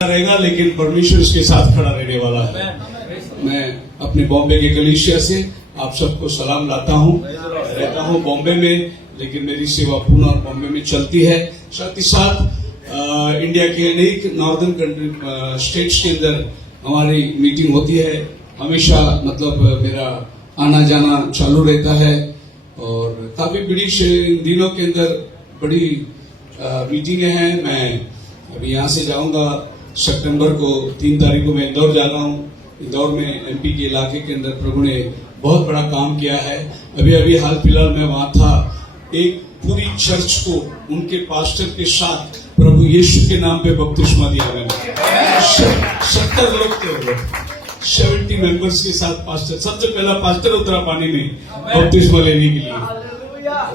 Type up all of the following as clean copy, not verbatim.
रहेगा, लेकिन परमेश्वर इसके साथ खड़ा रहने वाला है। मैं अपने बॉम्बे के कलीसिया से आप सबको सलाम लाता हूँ। रहता हूँ बॉम्बे में, लेकिन मेरी सेवा पूना और बॉम्बे में चलती है। साथ ही साथ इंडिया के अनेक नॉर्दर्न कंट्री स्टेट्स के अंदर हमारी मीटिंग होती है। हमेशा मतलब मेरा आना जाना चालू रहता है और काफी बड़ी दिनों के अंदर बड़ी मीटिंगें हैं। मैं अभी यहाँ से जाऊंगा सितंबर को 3 तारीख को मैं इंदौर जा रहा हूँ। इंदौर में एमपी के इलाके के अंदर प्रभु ने बहुत बड़ा काम किया है। अभी अभी हाल फिलहाल मैं वहां था। एक पूरी चर्च को उनके पास्टर के साथ प्रभु यीशु के नाम पे बपतिस्मा दिया मैंने। 70 लोग थे, 70 मेंबर्स के साथ पास्टर, सबसे पहला पास्टर उतरा पानी में बपतिस्मा लेने के लिए।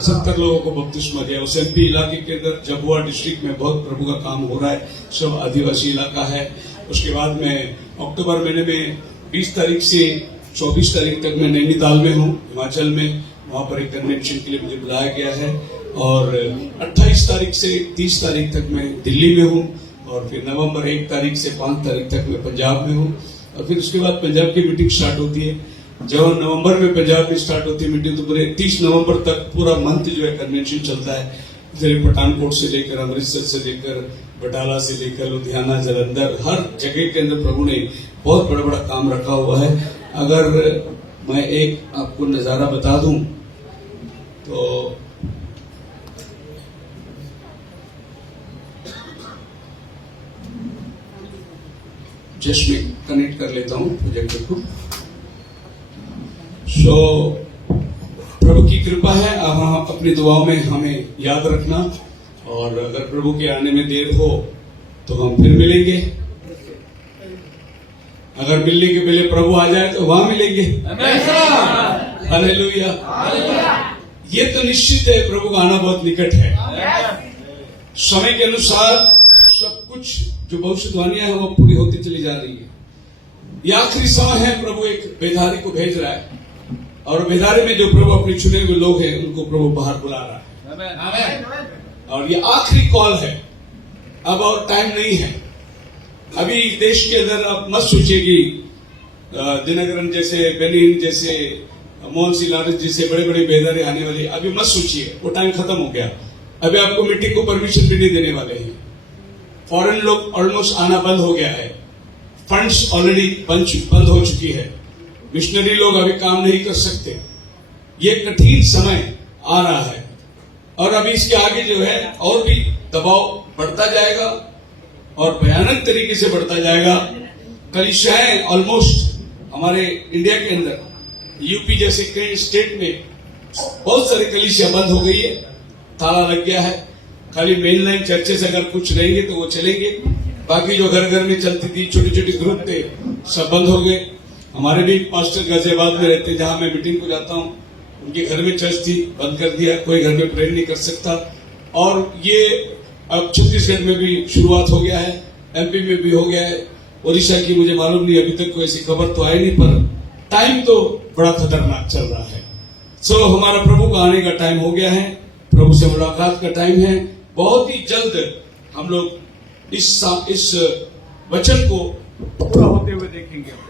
70 लोगों को बपतिस्मा दिया। उस एमपी इलाके के अंदर जबुआ डिस्ट्रिक्ट में बहुत प्रभु का काम हो रहा है। सब आदिवासी इलाका है। उसके बाद मैं अक्टूबर महीने में 20 तारीख से 24 तारीख तक मैं नैनीताल में हूँ, हिमाचल में। वहां पर एक कन्वेंशन के लिए मुझे बुलाया गया है। और 28 तारीख से 30 तारीख तक मैं दिल्ली में हूँ। और फिर नवंबर 1 तारीख से 5 तारीख तक मैं पंजाब में हूँ। और फिर उसके बाद पंजाब की मीटिंग स्टार्ट होती है। जब नवंबर में पंजाब में स्टार्ट होती है मीटिंग, तो पूरे 30 नवंबर तक पूरा मंथ जो है कन्वेंशन चलता है। जैसे पठानकोट से लेकर, अमृतसर से लेकर, बटाला से लेकर, लुधियाना, जालंधर, हर जगह के अंदर प्रभु ने बहुत बड़ा बड़ा काम रखा हुआ है। अगर मैं एक आपको नजारा बता दूं तो जस्ट मैं कनेक्ट कर लेता हूं प्रोजेक्टर को। प्रभु की कृपा है। आप अपनी दुआओं में हमें याद रखना। और अगर प्रभु के आने में देर हो तो हम फिर मिलेंगे। अगर मिलने के पहले प्रभु आ जाए तो वहां मिलेंगे। हालेलुया। ये तो निश्चित है, प्रभु का आना बहुत निकट है। समय के अनुसार सब कुछ जो भविष्यवाणियां हैं वो पूरी होती चली जा रही है। ये आखिरी समय है। प्रभु एक बेधारी को भेज रहा है और बेदारे में जो प्रभु अपने चुने हुए लोग हैं उनको प्रभु बाहर बुला रहा है। और ये आखिरी कॉल है। अब और टाइम नहीं है। अभी देश के अंदर आप मत सोचिए कि दिनकरन जैसे, बेनिन जैसे, मोहन सिंह लारस जैसे बड़े बड़े बेदारे आने वाले, अभी मत सोचिए। वो टाइम खत्म हो गया। अभी आपको मीटिंग को परमिशन भी नहीं देने वाले हैं। फॉरेन लोग ऑलमोस्ट आना बंद हो गया है। फंड्स ऑलरेडी बंद हो चुकी है। मिशनरी लोग अभी काम नहीं कर सकते। ये कठिन समय आ रहा है और अभी इसके आगे जो है और भी दबाव बढ़ता जाएगा और भयानक तरीके से बढ़ता जाएगा। कलीसियाएं ऑलमोस्ट हमारे इंडिया के अंदर, यूपी जैसे कई स्टेट में बहुत सारी कलीसिया बंद हो गई है। ताला लग गया है। खाली मेन लाइन चर्चे से अगर कुछ रहेंगे तो वो चलेंगे। बाकी जो घर घर में चलती थी छोटे छोटे ग्रुप थे सब बंद हो गए। हमारे भी पास्टर गाजियाबाद में रहते, जहां मैं मीटिंग को जाता हूं, उनके घर में चर्च थी, बंद कर दिया। कोई घर में प्रेयर नहीं कर सकता। और ये अब छत्तीसगढ़ में भी शुरुआत हो गया है, एमपी में भी हो गया है। ओडिशा की मुझे मालूम नहीं, अभी तक कोई ऐसी खबर तो आई नहीं, पर टाइम तो बड़ा खतरनाक चल रहा है। हमारा प्रभु का आने का टाइम हो गया है। प्रभु से मुलाकात का टाइम है। बहुत ही जल्द हम लोग इस वचन को पूरा होते हुए देखेंगे।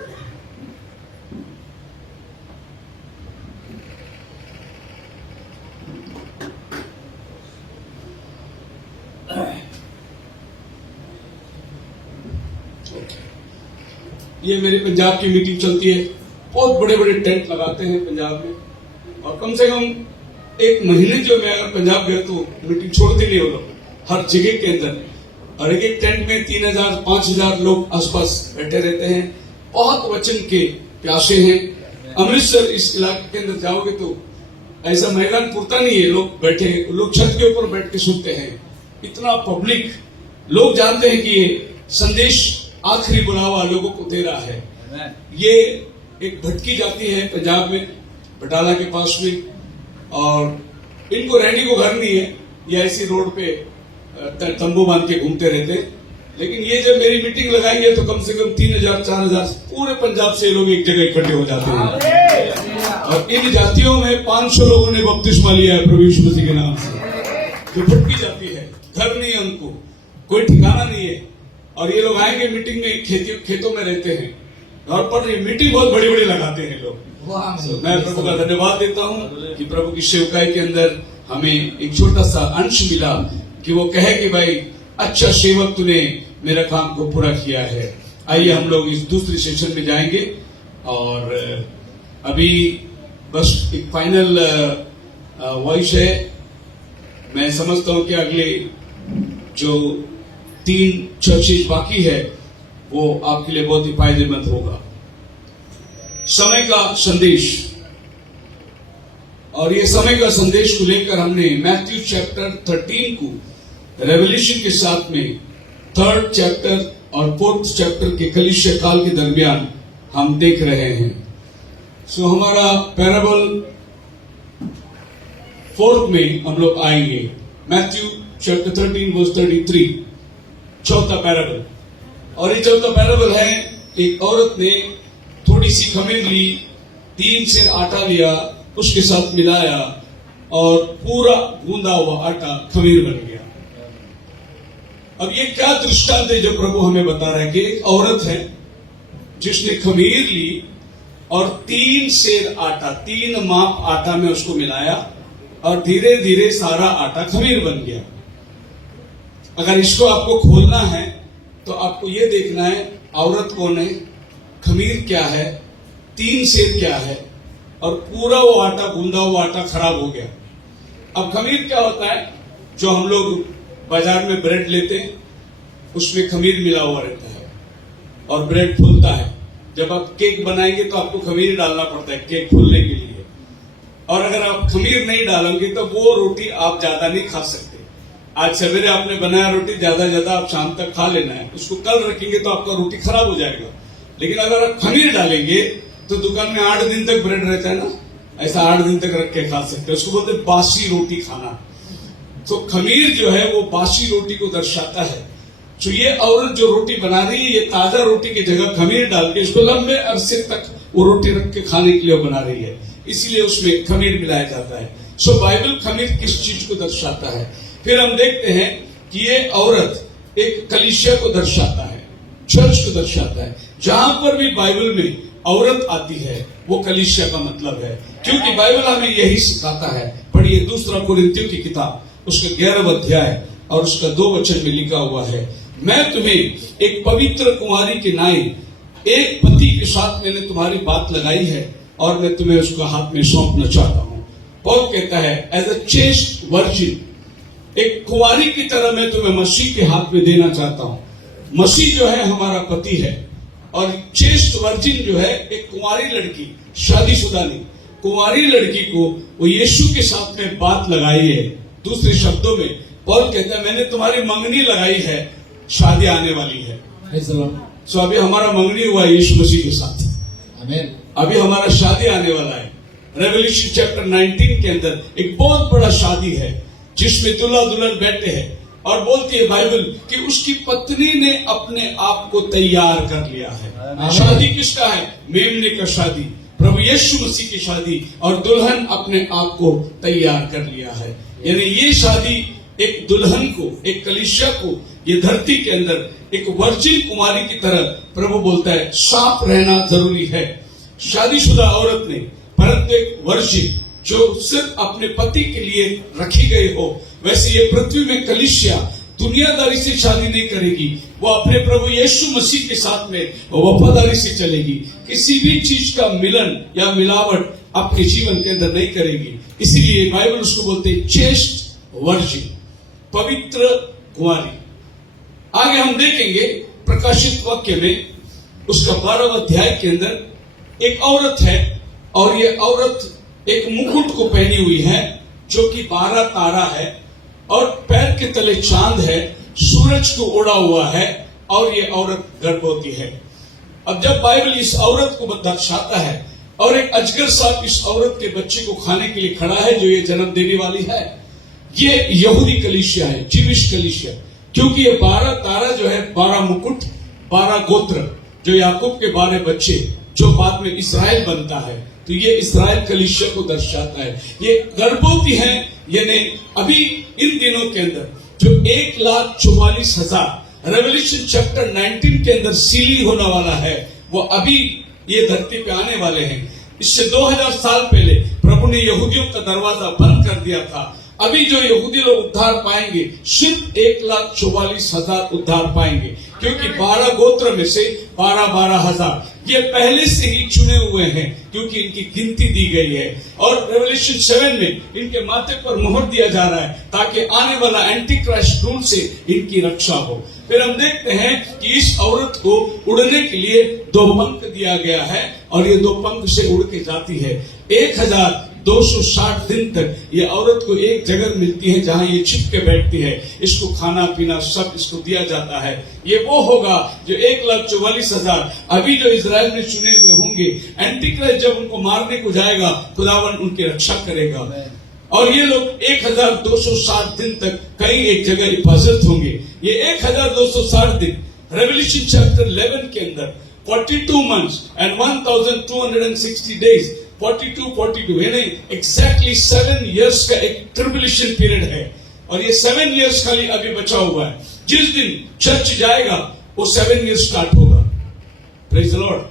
ये मेरी पंजाब की मीटिंग चलती है। बहुत बड़े बड़े टेंट लगाते हैं पंजाब में और कम से कम एक महीने जो मैं अगर पंजाब गया तो मीटिंग छोड़ते नहीं वो लोग, हर जगह के अंदर। और एक टेंट में 3000 5000 लोग आसपास बैठे रहते हैं। बहुत वचन के प्यासे हैं। अमृतसर इस इलाके के अंदर जाओगे तो ऐसा मैदान पुरता नहीं है। लोग बैठे, लोग छत के ऊपर बैठ के सुनते हैं। इतना पब्लिक, लोग जानते हैं कि ये संदेश आखिरी बुलावा लोगों को दे रहा है। ये एक भटकी जाती है पंजाब में, बटाला के पास में, और इनको रहने को घर नहीं है। ये ऐसी रोड पे तंबू बांध के घूमते रहते। लेकिन ये जब मेरी मीटिंग लगाई है तो कम से कम 3000 4000 पूरे पंजाब से लोग एक जगह इकट्ठे हो जाते हैं। और इन जातियों में 500 लोगों ने बपतिस्मा लिया है प्रभु यीशु मसीह के नाम से। जो भटकी जाती है, घर नहीं है उनको, कोई ठिकाना नहीं है। और ये लोग आएंगे मीटिंग में, खेतों में रहते हैं और पर ये मीटिंग बहुत बड़ी बड़ी लगाते हैं लोग। मैं प्रभु का धन्यवाद देता हूँ कि प्रभु की सेवकाई के अंदर हमें एक छोटा सा अंश मिला कि वो कहे कि भाई अच्छा सेवक तूने मेरा काम को पूरा किया है। आइए हम लोग इस दूसरी सेशन में जाएंगे और अभी बस एक फाइनल वॉइस है। मैं समझता हूं कि अगले जो 3 चर्चेज बाकी है वो आपके लिए बहुत ही फायदेमंद होगा। समय का संदेश, और ये समय का संदेश को लेकर हमने मैथ्यू चैप्टर 13 को रेवल्यूशन के साथ में 3rd चैप्टर और 4th चैप्टर के कलीसिया काल के दरमियान हम देख रहे हैं। सो हमारा पैराबल 4th में हम लोग आएंगे। मैथ्यू चैप्टर 13 वर्स 33, चौथा पैराबल। और ये चौथा पैराबल है, एक औरत ने थोड़ी सी खमीर ली, 3 सेर आटा लिया, उसके साथ मिलाया और पूरा गूंदा हुआ आटा खमीर बन गया। अब ये क्या दृष्टांत है जो प्रभु हमें बता रहा है कि एक औरत है जिसने खमीर ली और 3 सेर आटा, 3 माप आटा में उसको मिलाया और धीरे धीरे सारा आटा खमीर बन गया। अगर इसको आपको खोलना है तो आपको ये देखना है औरत कौन है, खमीर क्या है, 3 सेर क्या है, और पूरा वो आटा, गूंदा हुआ आटा खराब हो गया। अब खमीर क्या होता है, जो हम लोग बाजार में ब्रेड लेते हैं उसमें खमीर मिला हुआ रहता है और ब्रेड फूलता है। जब आप केक बनाएंगे तो आपको खमीर डालना पड़ता है केक फूलने के लिए, और अगर आप खमीर नहीं डालोगे तो वो रोटी आप ज्यादा नहीं खा सकते। आज सवेरे आपने बनाया रोटी, ज्यादा आप शाम तक खा लेना है, उसको कल रखेंगे तो आपका रोटी खराब हो जाएगा। लेकिन अगर आप खमीर डालेंगे तो दुकान में 8 दिन तक ब्रेड रहता है ना, ऐसा 8 दिन तक रख के खा सकते हैं। उसको बोलते हैं बासी रोटी खाना। तो खमीर जो है वो बासी रोटी को दर्शाता है। तो ये औरत जो रोटी बना रही है, ये ताजा रोटी की जगह खमीर डाल के इसको लंबे अरसे तक वो रोटी रख के खाने के लिए बना रही है, इसलिए उसमें खमीर मिलाया जाता है। सो बाइबल खमीर किस चीज को दर्शाता है? फिर हम देखते हैं कि ये औरत एक कलीसिया को दर्शाता है, चर्च को दर्शाता है। जहां पर भी बाइबल में औरत आती है वो कलीसिया का मतलब है, क्योंकि बाइबल हमें यही सिखाता है। पढ़िए 2 कुरिन्थियों की किताब, उसका 11वां अध्याय और उसका 2 वचन में लिखा हुआ है, मैं तुम्हें एक पवित्र कुमारी के नाई एक पति के साथ मैंने तुम्हारी बात लगाई है और मैं तुम्हें उसका हाथ में सौंपना चाहता हूं। पौल कहता है एज अ चेस्ट वर्जिन, एक कुंवारी की तरह मैं तुम्हें मसीह के हाथ में देना चाहता हूं। मसीह जो है हमारा पति है और चेस्ट वर्जिन जो है एक कुंवारी लड़की, शादीशुदा नहीं, कुंवारी लड़की को वो यीशु के साथ में बात लगाई है। दूसरे शब्दों में पौल कहता है मैंने तुम्हारी मंगनी लगाई है, शादी आने वाली है। सो अभी हमारा मंगनी हुआ है यीशु मसीह के साथ, आमीन। अभी हमारा शादी आने वाला है। रेवल्यूशन चैप्टर 19 के अंदर एक बहुत बड़ा शादी है जिसमें दूल्हा दुल्हन बैठे हैं, और बोलती है बाइबल कि उसकी पत्नी ने अपने आप को तैयार कर लिया है। शादी किसका है? मेमने का शादी, प्रभु यीशु मसीह की शादी, और दुल्हन अपने आप को तैयार कर लिया है। यानी ये शादी एक दुल्हन को, एक कलीसिया को ये धरती के अंदर एक वर्जिन कुमारी की तरह प्रभु बोलता है साफ रहना जरूरी है। शादीशुदा औरत ने, परंतु एक वर्जिन जो सिर्फ अपने पति के लिए रखी गई हो, वैसे ये पृथ्वी में कलीसिया दुनियादारी से शादी नहीं करेगी, वो अपने प्रभु यीशु मसीह के साथ में वफादारी से चलेगी। किसी भी चीज का मिलन या मिलावट अपने जीवन के अंदर नहीं करेगी। इसीलिए बाइबल उसको बोलते हैं चेस्ट वर्जिन, पवित्र कुंवारी। आगे हम देखेंगे प्रकाशित वाक्य में उसका 12वां अध्याय के अंदर एक औरत है, और ये औरत एक मुकुट को पहनी हुई है जो कि 12 तारा है, और पैर के तले चांद है, सूरज को ओढ़ा हुआ है, और ये औरत गर्भवती है। अब जब बाइबल इस औरत को दर्शाता है, और एक अजगर सांप इस औरत के बच्चे को खाने के लिए खड़ा है जो ये जन्म देने वाली है, ये यहूदी कलीसिया है, जीविश कलीसिया, क्योंकि ये 12 तारा जो है 12 मुकुट, 12 गोत्र, जो याकूब के 12 बच्चे जो बाद में इस्राएल बनता है, तो ये इस्राएल कलीसिया को दर्शाता है। ये गर्भवती है, यानी अभी इन दिनों के अंदर जो 1,44,000 रेवल्यूशन चैप्टर 19 के अंदर सीली होने वाला है, वो अभी ये धरती पे आने वाले हैं। इससे 2000 साल पहले प्रभु ने यहूदियों का दरवाजा बंद कर दिया था। अभी जो यहूदी लोग उद्धार पाएंगे सिर्फ 1,44,000 उद्धार पाएंगे, क्योंकि 12 गोत्र में से 12,000 ये पहले से ही चुने हुए हैं, क्योंकि इनकी गिनती दी गई है। और रेवल्यूशन 7 में इनके माथे पर मोहर दिया जा रहा है ताकि आने वाला एंटी क्राइस्ट रूल से इनकी रक्षा हो। फिर हम देखते हैं कि इस औरत को उड़ने के लिए 2 पंख दिया गया है और ये 2 पंख से उड़ के जाती है। 1260 दिन तक ये औरत को एक जगह मिलती है जहां ये छिप के बैठती है। इसको खाना पीना सब इसको दिया जाता है। ये वो होगा जो 1,44,000 अभी जो इजराइल में चुने हुए होंगे। एंटी क्राइस्ट जब उनको मारने को जाएगा, खुदावन उनकी रक्षा करेगा और ये लोग 1260 दिन तक कहीं एक जगह हिफाजत होंगे। ये 1260 दिन रेवल्यूशन चैप्टर 11 के अंदर 42 months and 1,260 days 42 यानी एग्जैक्टली 7 years का एक ट्रिब्यूलेशन पीरियड है। और ये 7 years खाली अभी बचा हुआ है। जिस दिन चर्च जाएगा वो 7 years स्टार्ट होगा। Praise the Lord.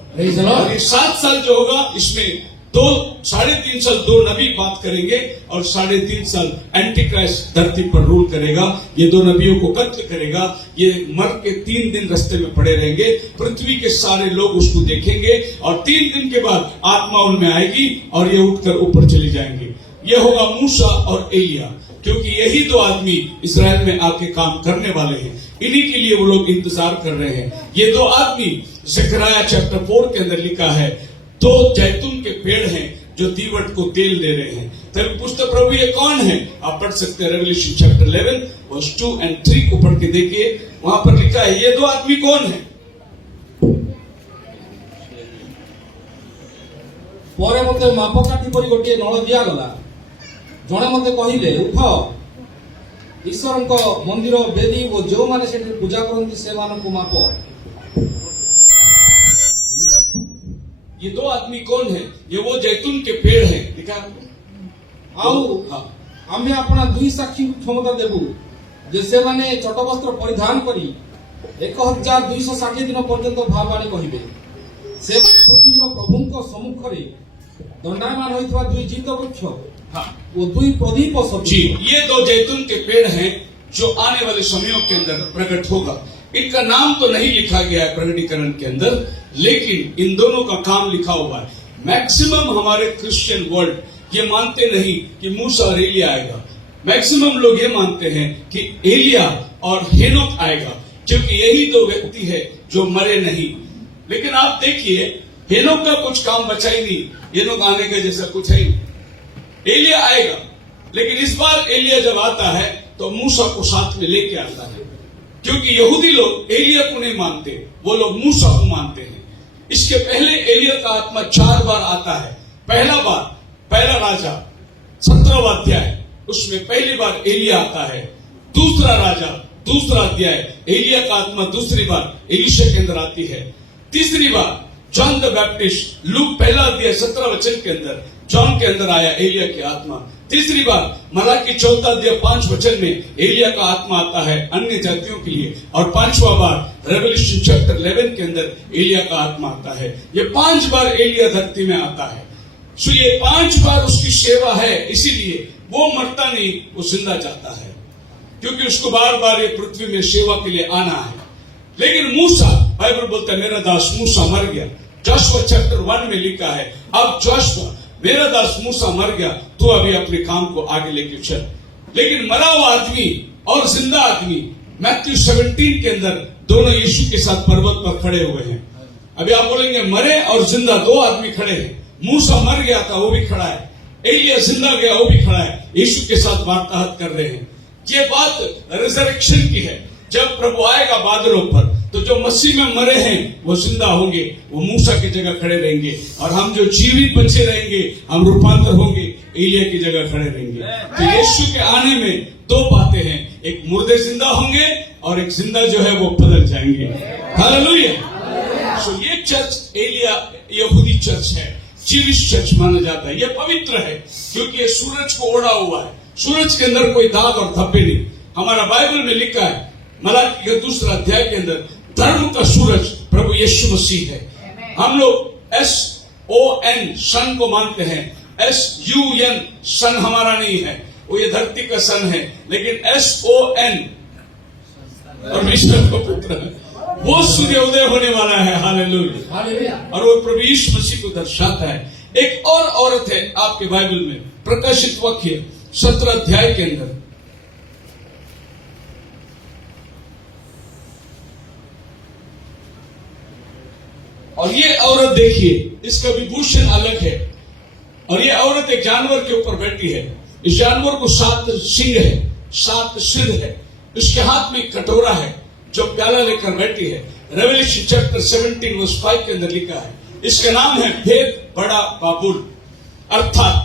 और ये 7 साल जो होगा इसमें 3.5 साल 2 नबी बात करेंगे और 3.5 साल एंटी क्राइस्ट धरती पर रूल करेगा। ये 2 नबियों को कत्ल करेगा। ये मर के 3 दिन रास्ते में पड़े रहेंगे। पृथ्वी के सारे लोग उसको देखेंगे और 3 दिन के बाद आत्मा उनमें आएगी और ये उठकर ऊपर चले जाएंगे। ये होगा मूसा और एलिया, क्योंकि यही 2 आदमी इजराइल में आके काम करने वाले हैं। इन्हीं के लिए वो लोग इंतजार कर रहे हैं। ये 2 आदमी ज़करिया चैप्टर 4 के अंदर लिखा है, 2 जैतून के पेड़ हैं जो दीवट को तेल दे रहे हैं। तब पूछते प्रभु ये कौन है? आप पढ़ सकते हैं रेवल्यूशन चैप्टर 11 वर्स 2 and 3 को पढ़ के देखिए। वहां पर लिखा है ये 2 आदमी कौन है? ପରେ ମୋତେ ମାପକାଠି ପରି ଗୋଟିଏ ନଳ ଦିଆଗଲା। ଜଣେ ମୋତେ କହିଲେ, ଉଠ, ଈଶ୍ୱରଙ୍କ ମନ୍ଦିର ବେଦୀ ଓ ଯେଉଁମାନେ ସେଠି ପୂଜା କରନ୍ତି ସେମାନଙ୍କୁ ମାପ। ये 2 आदमी कौन है? ये वो जैतून के पेड़ हैं। लिखा ଆଉ ଆମେ ଆପଣା 2 ସାକ୍ଷୀଙ୍କୁ କ୍ଷମତା ଦେବୁ ଯେ ସେମାନେ ଚଟବସ୍ତ୍ର ପରିଧାନ କରି 1,260 ଦିନ ପର୍ଯ୍ୟନ୍ତ ଭାବାଣୀ କହିବେ। ସେ ପୃଥିବୀର ପ୍ରଭୁଙ୍କ ସମ୍ମୁଖରେ ଦଣ୍ଡାୟମାନ ହୋଇଥିବା 2 ଜୀବିତ ବୃକ୍ଷ ଓ 2 ପ୍ରଦୀପ जी, ये 2 जैतून के पेड़ हैं जो आने वाले समयों के अंदर प्रकट होगा। इनका नाम तो नहीं लिखा गया है प्रकटीकरण के अंदर, लेकिन इन दोनों का काम लिखा हुआ है। मैक्सिमम हमारे क्रिश्चियन वर्ल्ड ये मानते नहीं कि मूसा और एलिया आएगा। मैक्सिमम लोग ये मानते हैं कि एलिया और हेनोक आएगा, क्योंकि यही 2 व्यक्ति है जो मरे नहीं। लेकिन आप देखिए हेनोक का कुछ काम बचा ही नहीं। हेनोक आने का जैसा कुछ है ही। एलिया आएगा, लेकिन इस बार एलिया जब आता है तो मूसा को साथ में लेके आता है, क्योंकि यहूदी लोग एलिया को नहीं मानते, वो लोग मूसा को मानते हैं। इसके पहले एलिया का आत्मा 4 बार आता है। पहला राजा 17वां अध्याय, उसमें पहली बार एलिया आता है। दूसरा राजा 2रा अध्याय, एलिया का आत्मा दूसरी बार एलीशा के अंदर आती है। तीसरी बार जॉन द बैप्टिस्ट, लूक 1 अध्याय 17 वचन के अंदर जॉन के अंदर आया एलिया की आत्मा। तीसरी बार मलाकी 4 अध्याय 5 वचन में एलिया का आत्मा आता है अन्य जातियों के लिए। और 5वां बार रेवल्यूशन चैप्टर 11 के अंदर एलिया का आत्मा आता है। ये 5 बार एलिया धरती में आता है। सो ये 5 बार उसकी सेवा है, इसीलिए वो मरता नहीं, वो जिंदा जाता है, क्योंकि उसको बार बार ये पृथ्वी में सेवा के लिए आना है। लेकिन मूसा, बाइबल बोलता है मेरा दास मूसा मर गया। जोशुआ चैप्टर 1 में लिखा है, अब जोशुआ मेरा दास मूसा मर गया, तू अभी अपने काम को आगे लेके चल। लेकिन मरा हुआ आदमी और जिंदा आदमी मैथ्यू 17 के अंदर दोनों यीशु के साथ पर्वत पर खड़े हुए हैं। अभी आप बोलेंगे मरे और जिंदा 2 आदमी खड़े हैं। मूसा मर गया था, वो भी खड़ा है। एलिया जिंदा गया, वो भी खड़ा है, यीशु के साथ वार्तालाप कर रहे हैं। ये बात रिजरेक्शन की है। जब प्रभु आएगा बादलों पर, तो जो मसीह में मरे हैं वो जिंदा होंगे, वो मूसा की जगह खड़े रहेंगे। और हम जो जीवित बचे रहेंगे, हम रूपांतर होंगे, एलिया की जगह खड़े रहेंगे। तो यीशु के आने में 2 बातें हैं, एक मुर्दे जिंदा होंगे और एक जिंदा जो है वो बदल जाएंगे। हालेलुया। सो ये चर्च एलिया यहूदी चर्च है, जीविश चर्च माना जाता है। ये पवित्र है क्योंकि ये सूरज को ओढ़ा हुआ है। सूरज के अंदर कोई दाग और धब्बे नहीं। हमारा बाइबल में लिखा है मलाकी के 2 अध्याय के अंदर धर्म का सूरज प्रभु यीशु मसीह है। हम लोग SON सन को मानते हैं, SUN सन हमारा नहीं है, वो ये धरती का सन है, लेकिन SON परमेश्वर का पुत्र है, वो सूर्य उदय होने वाला है। हालेलुया। और वो प्रभु यीशु मसीह को दर्शाता है। एक और औरत है आपके बाइबल में, प्रकाशित वाक्य 17 अध्याय के अंदर, और ये औरत देखिए, इसका विभूषण अलग है, और ये औरत एक जानवर के ऊपर बैठी है। इस जानवर को 7 सिंग है, 7 सिर है, इसके हाथ में एक कटोरा है जो प्याला लेकर बैठी है। रेवलेशन चैप्टर 17 वर्स 5 के अंदर लिखा है, इसका नाम है भेद बड़ा बाबुल, अर्थात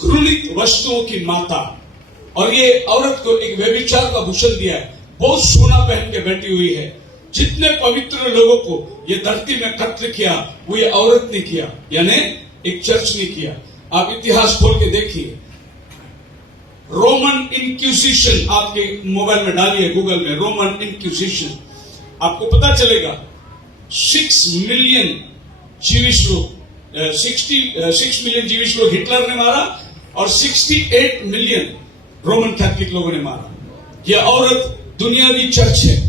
घृणित वस्तुओं की माता। और ये औरत को एक व्यभिचार का भूषण दिया है, बहुत सोना पहन के बैठी हुई है। जितने पवित्र लोगों को ये धरती में कत्ल किया वो ये औरत ने किया, यानी एक चर्च ने किया। आप इतिहास खोल के देखिए, रोमन इंक्विजिशन आपके मोबाइल में डालिए, गूगल में रोमन इंक्विजिशन, आपको पता चलेगा 6 मिलियन जीविश लोग, 6 मिलियन जीविश लोग हिटलर ने मारा, और 68 मिलियन रोमन कैथोलिक लोगों ने मारा। यह औरत दुनियावी चर्च है।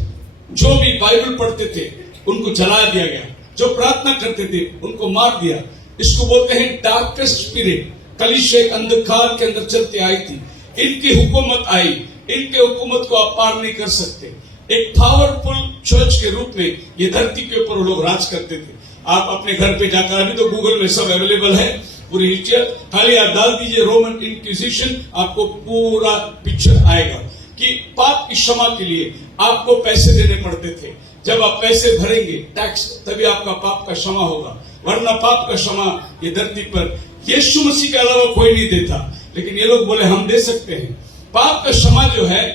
जो भी बाइबल पढ़ते थे उनको जला दिया गया, जो प्रार्थना करते थे उनको मार दिया। इसको बोलते हैं डार्केस्ट स्पिरिट। कलीसिया एक अंधकार के अंदर चलती आई थी, इनकी हुकूमत आई, इनके हुकूमत को आप पार नहीं कर सकते। एक पावरफुल चर्च के रूप में ये धरती के ऊपर लोग राज करते थे। आप अपने घर पे जाकर, अभी तो गूगल में सब अवेलेबल है, पूरी हिस्ट्री, खाली आप डाल दीजिए रोमन इंक्विजिशन, आपको पूरा पिक्चर आएगा कि पाप की क्षमा के लिए आपको पैसे देने पड़ते थे। जब आप पैसे भरेंगे टैक्स, तभी आपका पाप का क्षमा होगा, वरना पाप का क्षमा ये धरती पर यीशु मसीह के अलावा कोई नहीं देता। लेकिन ये लोग बोले हम दे सकते हैं। पाप का क्षमा जो है,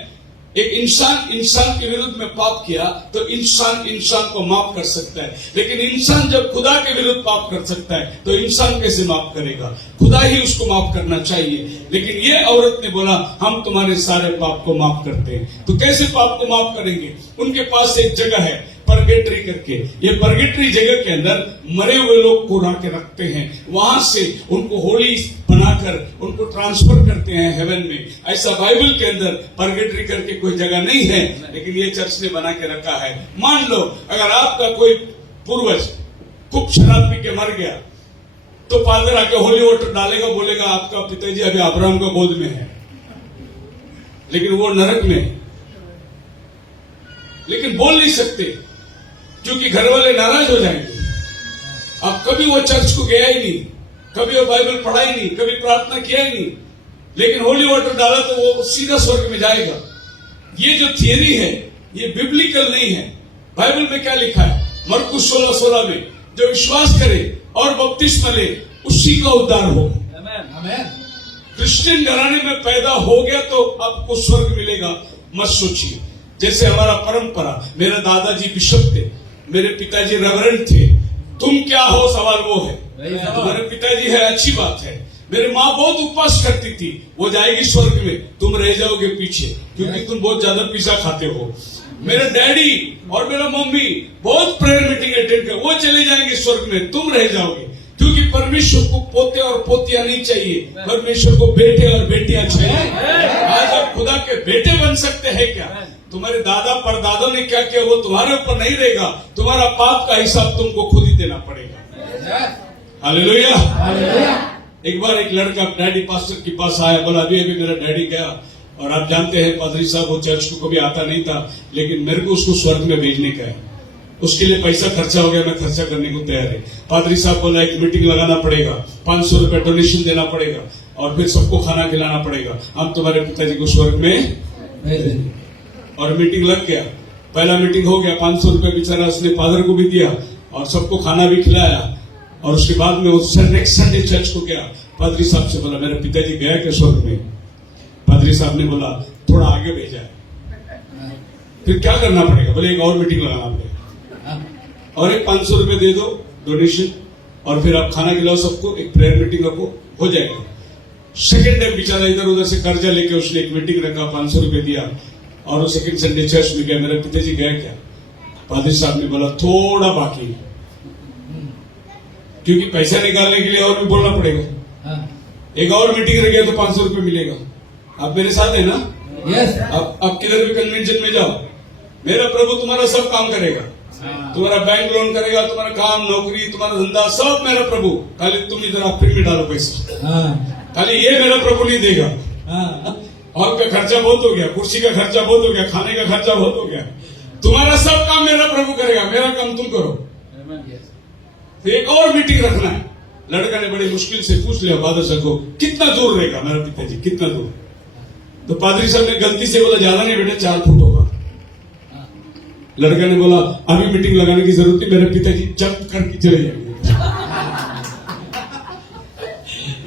एक इंसान के विरुद्ध में पाप किया तो इंसान को माफ कर सकता है, लेकिन इंसान जब खुदा के विरुद्ध पाप कर सकता है तो इंसान कैसे माफ करेगा? खुदा ही उसको माफ करना चाहिए। लेकिन ये औरत ने बोला हम तुम्हारे सारे पाप को माफ करते हैं। तो कैसे पाप को माफ करेंगे? उनके पास एक जगह है परगेटरी करके, ये परगेटरी जगह के अंदर मरे हुए लोग को के रखते हैं, वहां से उनको होली बनाकर उनको ट्रांसफर करते हैं हेवन में। ऐसा बाइबल के अंदर परगेटरी करके कोई जगह नहीं है, लेकिन ये चर्च ने बना के रखा है। मान लो अगर आपका कोई पूर्वज खूब शराब पी के मर गया तो फादर आके होली वाटर डालेगा, बोलेगा आपका पिताजी अभी अब्राहम का गोद में है, लेकिन वो नरक में है। लेकिन बोल नहीं सकते क्योंकि घर वाले नाराज हो जाएंगे। अब कभी वो चर्च को गया ही नहीं, कभी वो बाइबल पढ़ा ही नहीं, कभी प्रार्थना किया ही नहीं, लेकिन होली वाटर डाला तो वो सीधा स्वर्ग में जाएगा। ये जो थियरी है ये बिब्लिकल नहीं है। बाइबल में क्या लिखा है? मरकुस 16:16 में जो विश्वास करे और बपतिस्मा ले उसी का उद्धार हो। क्रिश्चियन घराने में पैदा हो गया तो आपको स्वर्ग मिलेगा, मत सोचिए। जैसे हमारा परंपरा, मेरे दादाजी बिशप थे, मेरे पिताजी रेवरेंड थे, तुम क्या हो सवाल वो है। तुम्हारे पिताजी है अच्छी बात है, मेरी माँ बहुत उपवास करती थी, वो जाएगी स्वर्ग में, तुम रह जाओगे पीछे क्योंकि तुम बहुत ज्यादा पिज्जा खाते हो। मेरे डैडी और मेरा मम्मी बहुत प्रेयर मीटिंग अटेंड कर, वो चले जाएंगे स्वर्ग में, तुम रह जाओगे क्योंकि परमेश्वर को पोते और पोतियां नहीं चाहिए, परमेश्वर को बेटे और बेटियां चाहिए। आज आप खुदा के बेटे बन सकते हैं क्या? तुम्हारे दादा परदादों ने क्या किया वो तुम्हारे ऊपर नहीं रहेगा, तुम्हारा पाप का हिसाब तुमको खुद ही देना पड़ेगा। हालेलुया। एक बार एक लड़का डैडी पास्टर के पास आया, बोला अभी अभी मेरा डैडी गया, और आप जानते हैं पादरी साहब वो चर्च को कभी आता नहीं था, लेकिन मेरे को उसको स्वर्ग में भेजने का है, उसके लिए पैसा खर्चा हो गया, मैं खर्चा करने को तैयार है। पादरी साहब बोला एक मीटिंग लगाना पड़ेगा, 500 रुपए डोनेशन देना पड़ेगा और फिर सबको खाना खिलाना पड़ेगा, हम तुम्हारे पिताजी को स्वर्ग में भेज देंगे। और मीटिंग लग गया, पहला मीटिंग हो गया, 500 रुपए बेचारा उसने फादर को भी दिया और सबको खाना भी खिलाया। और उसके बाद में वो नेक्स्ट संडे चर्च को गया, पादरी साहब से बोला मेरे पिताजी गया क्या स्वर्ग में? पादरी साहब ने बोला थोड़ा आगे भेजा है। फिर क्या करना पड़ेगा? बोले एक और मीटिंग लगाना पड़ेगा और एक 500 रुपए दे दो डोनेशन, और फिर आप खाना खिलाओ सबको, एक प्रेयर मीटिंग रखो, हो जाएगा। सेकेंड टाइम बेचारा इधर उधर से कर्जा लेके उसने एक मीटिंग रखा, 500 रुपए दिया, और वो सेकंड संडे चर्च में गया, मेरे पिताजी गए क्या? पादरी साहब ने बोला थोड़ा बाकी है, क्योंकि पैसा निकालने के लिए और भी बोलना पड़ेगा। एक और मीटिंग रह गया तो 500 रुपये मिलेगा। आप मेरे साथ है ना? यस। आप किधर भी कन्वेंशन में जाओ, मेरा प्रभु तुम्हारा सब काम करेगा, तुम्हारा बैंक लोन करेगा, तुम्हारा काम नौकरी तुम्हारा धंधा सब मेरा प्रभु, खाली तुम इधर आप फ्री में डालो पैसा, खाली ये मेरा प्रभु नहीं देगा। हॉल का खर्चा बहुत हो गया, कुर्सी का खर्चा बहुत हो गया, खाने का खर्चा बहुत हो गया, तुम्हारा सब काम मेरा प्रभु करेगा, मेरा काम तुम करो। तो एक और मीटिंग रखना है। लड़का ने बड़ी मुश्किल से पूछ लिया फादर साहब को, कितना दूर रहेगा मेरा पिताजी, कितना दूर? तो पादरी साहब ने गलती से बोला ज्यादा नहीं बेटा, 4 फुट होगा। लड़का ने बोला अभी मीटिंग लगाने की जरूरत नहीं, मेरे पिताजी जंप करके चले जाएंगे।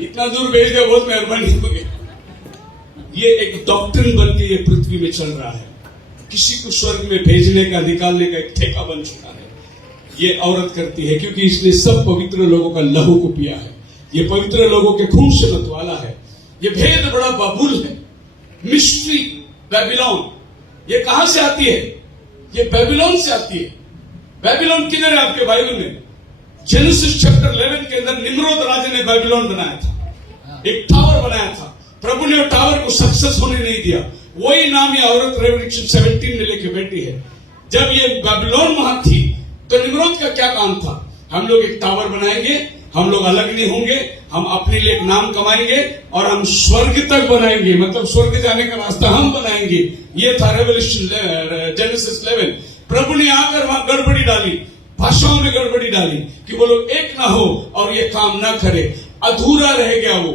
इतना दूर भेज दिया, बहुत मेहरबानी हो गई। ये एक डॉक्ट्रिन बन के ये पृथ्वी में चल रहा है, किसी को स्वर्ग में भेजने का निकालने का एक ठेका बन चुका है। ये औरत करती है क्योंकि इसने सब पवित्र लोगों का लहू को पिया है, ये पवित्र लोगों के खून से मतवाला है। ये भेद बड़ा बाबुल है, मिस्ट्री बेबीलोन। ये कहां से आती है? ये बेबीलोन से आती है। बेबीलोन किधर है आपके बाइबल में? जेनेसिस चैप्टर 11 के अंदर निम्रोद राजा ने बेबीलोन बनाया था, एक टावर बनाया था। प्रभु ने वो टावर को सक्सेस होने नहीं दिया। वही नाम ये औरत रेवल्यूशन 17 में लेके बैठी है। जब ये बेबीलोन वहां थी तो निम्रोद का क्या काम था? हम लोग एक टावर बनाएंगे, हम लोग अलग नहीं होंगे, हम अपने लिए एक नाम कमाएंगे और हम स्वर्ग तक बनाएंगे, मतलब स्वर्ग जाने का रास्ता हम बनाएंगे। ये था रेवल्यूशन जेनेसिस 11। प्रभु ने आकर वहां गड़बड़ी डाली, भाषाओं में गड़बड़ी डाली कि वो लोग एक ना हो और ये काम ना करे, अधूरा रह गया वो।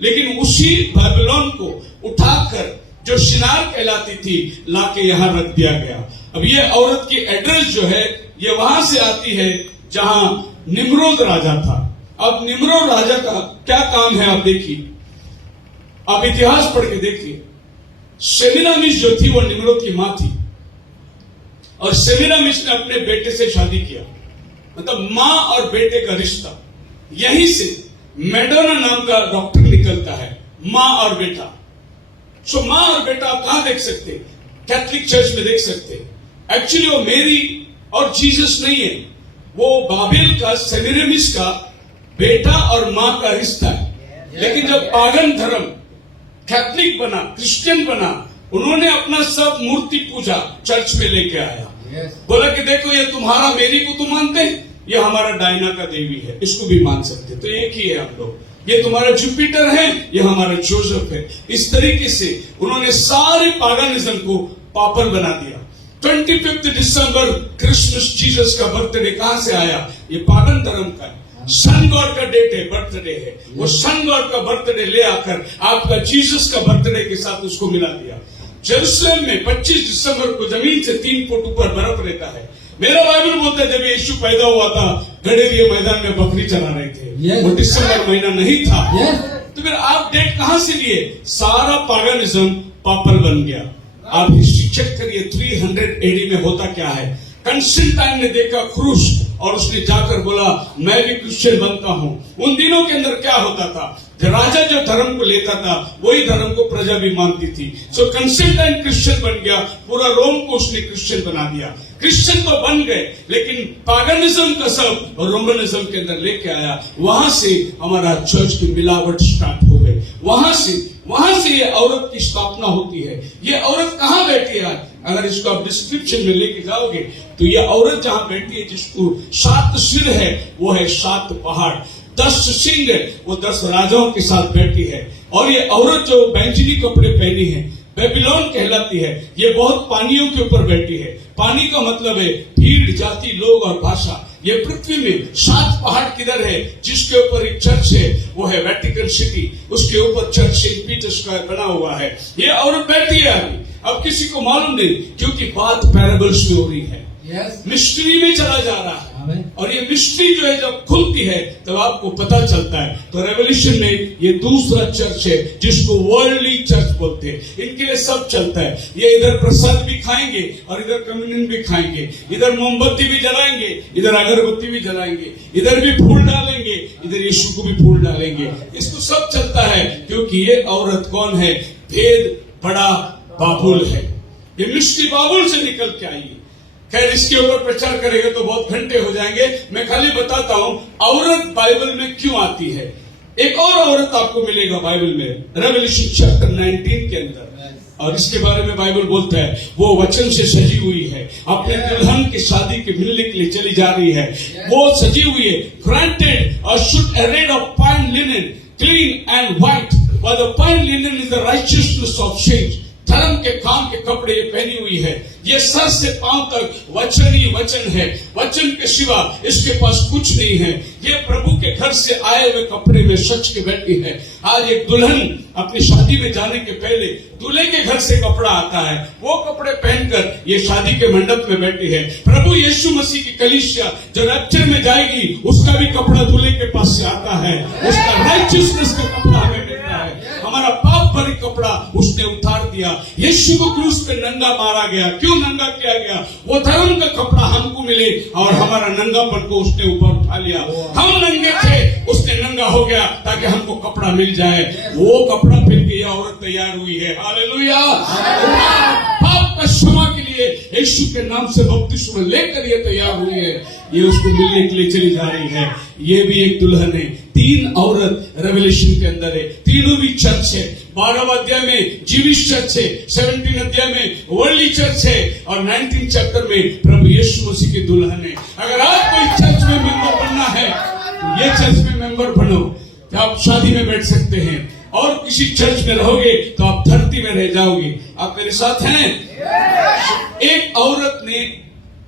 लेकिन उसी बेबीलोन को उठाकर जो शिनार कहलाती थी लाके यहां रख दिया गया। अब ये औरत की एड्रेस जो है ये वहां से आती है जहां निम्रोद राजा था। अब निम्रोद राजा का क्या काम है आप देखिए, आप इतिहास पढ़ के देखिए। सेमिरामिस जो थी वो निम्रोद की मां थी और सेमिरामिस ने अपने बेटे से शादी किया, मतलब मां और बेटे का रिश्ता। यहीं से मेडोना नाम का डॉक्टर निकलता है, मां और बेटा। सो मां और बेटा आप कहां देख सकते? कैथोलिक चर्च में देख सकते। एक्चुअली वो मेरी और जीसस नहीं है, वो बाबिल का सेमिरामिस का बेटा और मां का रिश्ता है। लेकिन जब पागन धर्म कैथोलिक बना, क्रिश्चियन बना, उन्होंने अपना सब मूर्ति पूजा चर्च में लेके आया। बोला कि देखो ये तुम्हारा मेरी को तुम मानते हैं, ये हमारा डायना का देवी है, इसको भी मान सकते, तो एक ही है हम लोग। ये तुम्हारा जुपिटर है, ये हमारा जोसेफ है। इस तरीके से उन्होंने सारे पागनिज्म को पापल बना दिया। 25 दिसंबर क्रिसमस जीसस का बर्थडे कहां से आया? ये पागन धर्म का है। सन गॉड का डेट है, बर्थडे है। वो सन गॉड का बर्थडे ले आकर आपका जीसस का बर्थडे के साथ उसको मिला दिया। जेरूसलम में 25 दिसंबर को जमीन से 3 फुट ऊपर बर्फ रहता है। मेरा बाइबल बोलता है जब यीशु पैदा हुआ था गडेरिया मैदान में बकरी चला रहे थे, वो दिसंबर महीना नहीं था। तो फिर आप डेट कहां से लिए? सारा पागनिज्म पापल बन गया। आप हिस्ट्री चेक करिए 300 AD में होता क्या है। कंस्टेंटाइन ने देखा क्रूस और उसने जाकर बोला मैं भी क्रिश्चियन बनता हूं। उन दिनों के अंदर क्या होता था? राजा जो धर्म को लेता था वही धर्म को प्रजा भी मानती थी। सो कंस्टेंटाइन क्रिश्चियन बन गया, पूरा रोम को उसने क्रिश्चियन बना दिया। क्रिश्चियन तो बन गए लेकिन पागनिज्म का सब रोमनिज्म के अंदर लेके आया। वहां से हमारा चर्च की मिलावट स्टार्ट हो गई। वहां से ये औरत की स्थापना होती है। ये औरत कहां बैठी है? अगर इसको आप डिस्क्रिप्शन में लेके जाओगे तो ये औरत जहां बैठी है जिसको 7 सिर है वो है 7 पहाड़, 10 सिंह है वो 10 राजाओं के साथ बैठी है। और ये औरत जो बैंजनी कपड़े पहनी है बेबीलोन कहलाती है। ये बहुत पानियों के ऊपर बैठी है। पानी का मतलब है भीड़, जाति, लोग और भाषा। ये पृथ्वी में 7 पहाड़ किधर है? जिसके ऊपर एक चर्च है वो है वेटिकन सिटी, उसके ऊपर चर्च सेंट पीटर स्क्वायर बना हुआ है। ये औरत बैठी है अभी, अब किसी को मालूम नहीं क्योंकि बात पैराबल्स में हो रही है। मिस्ट्री में चला जा रहा है और ये मिस्ट्री जो है जब खुलती है तब आपको पता चलता है। तो रेवोल्यूशन में ये दूसरा चर्च है जिसको वर्ल्डली चर्च बोलते हैं। इनके लिए सब चलता है। ये इधर प्रसाद भी खाएंगे और इधर कम्युनियन भी खाएंगे, इधर मोमबत्ती भी जलाएंगे, इधर अगरबत्ती भी जलाएंगे, इधर भी फूल डालेंगे, इधर यीशु को भी फूल डालेंगे। इसको सब चलता है क्योंकि ये औरत कौन है? भेद बड़ा बाबुल है। ये मिस्टी बाबुल से निकल के आई है। खैर इसके ऊपर प्रचार करेंगे तो बहुत घंटे हो जाएंगे। मैं खाली बताता हूं औरत बाइबल में क्यों आती है। एक और औरत आपको मिलेगा बाइबल में, रेवल्यूशन चैप्टर 19 के अंदर, और इसके बारे में बाइबल बोलता है वो वचन से सजी हुई है, अपने दुल्हन की शादी के मिलने के लिए चली जा रही है। वो सजी हुई है, ग्रांटेड और should arrayed of fine linen, clean and white, while the fine linen is the righteousness of saints। धर्म के काम के कपड़े ये पहनी हुई है। ये सर से पांव तक वचन ही वचन है, वचन के सिवा इसके पास कुछ नहीं है। ये प्रभु के घर से आए हुए कपड़े में सच के बैठी है। आज एक दुल्हन अपनी शादी में जाने के पहले दूल्हे के घर से कपड़ा आता है, वो कपड़े पहनकर ये शादी के मंडप में बैठी है। प्रभु यीशु मसीह की कलीसिया जो रैप्चर में जाएगी उसका भी कपड़ा दूल्हे के पास से आता है, उसका राइचियसनेस का कपड़ा हमें मिलता है। हमारा पाप भरी कपड़ा उसने उतार दिया। यीशु को क्रूस पे नंगा मारा गया। क्यों नंगा किया गया? वो धर्म का कपड़ा हमको मिले और हमारा नंगापन को उसने ऊपर उठा लिया। हम नंगे थे, उसने नंगा हो गया ताकि हमको कपड़ा मिल जाए। वो कपड़ा पहन के यह औरत तैयार हुई है। हालेलुया। पाप का क्षमा के लिए यीशु के नाम से बपतिस्मा लेकर ये तैयार हुई है। ये उसको मिलने के लिए चली जा रही है। ये भी एक दुल्हन है। 3 औरत रेवल्यूशन के अंदर है, तीनों भी चर्च है। 12 अध्याय में जीविश चर्च है, 17 अध्याय में वर्ल्डली चर्च है, और 19 चैप्टर में प्रभु यीशु मसीह की दुल्हन है। अगर आप कोई चर्च में मेंबर बनना है तो ये चर्च में मेंबर बनो, तो आप शादी में बैठ सकते हैं। और किसी चर्च में रहोगे तो आप धरती में रह जाओगे। आप मेरे साथ हैं? एक औरत ने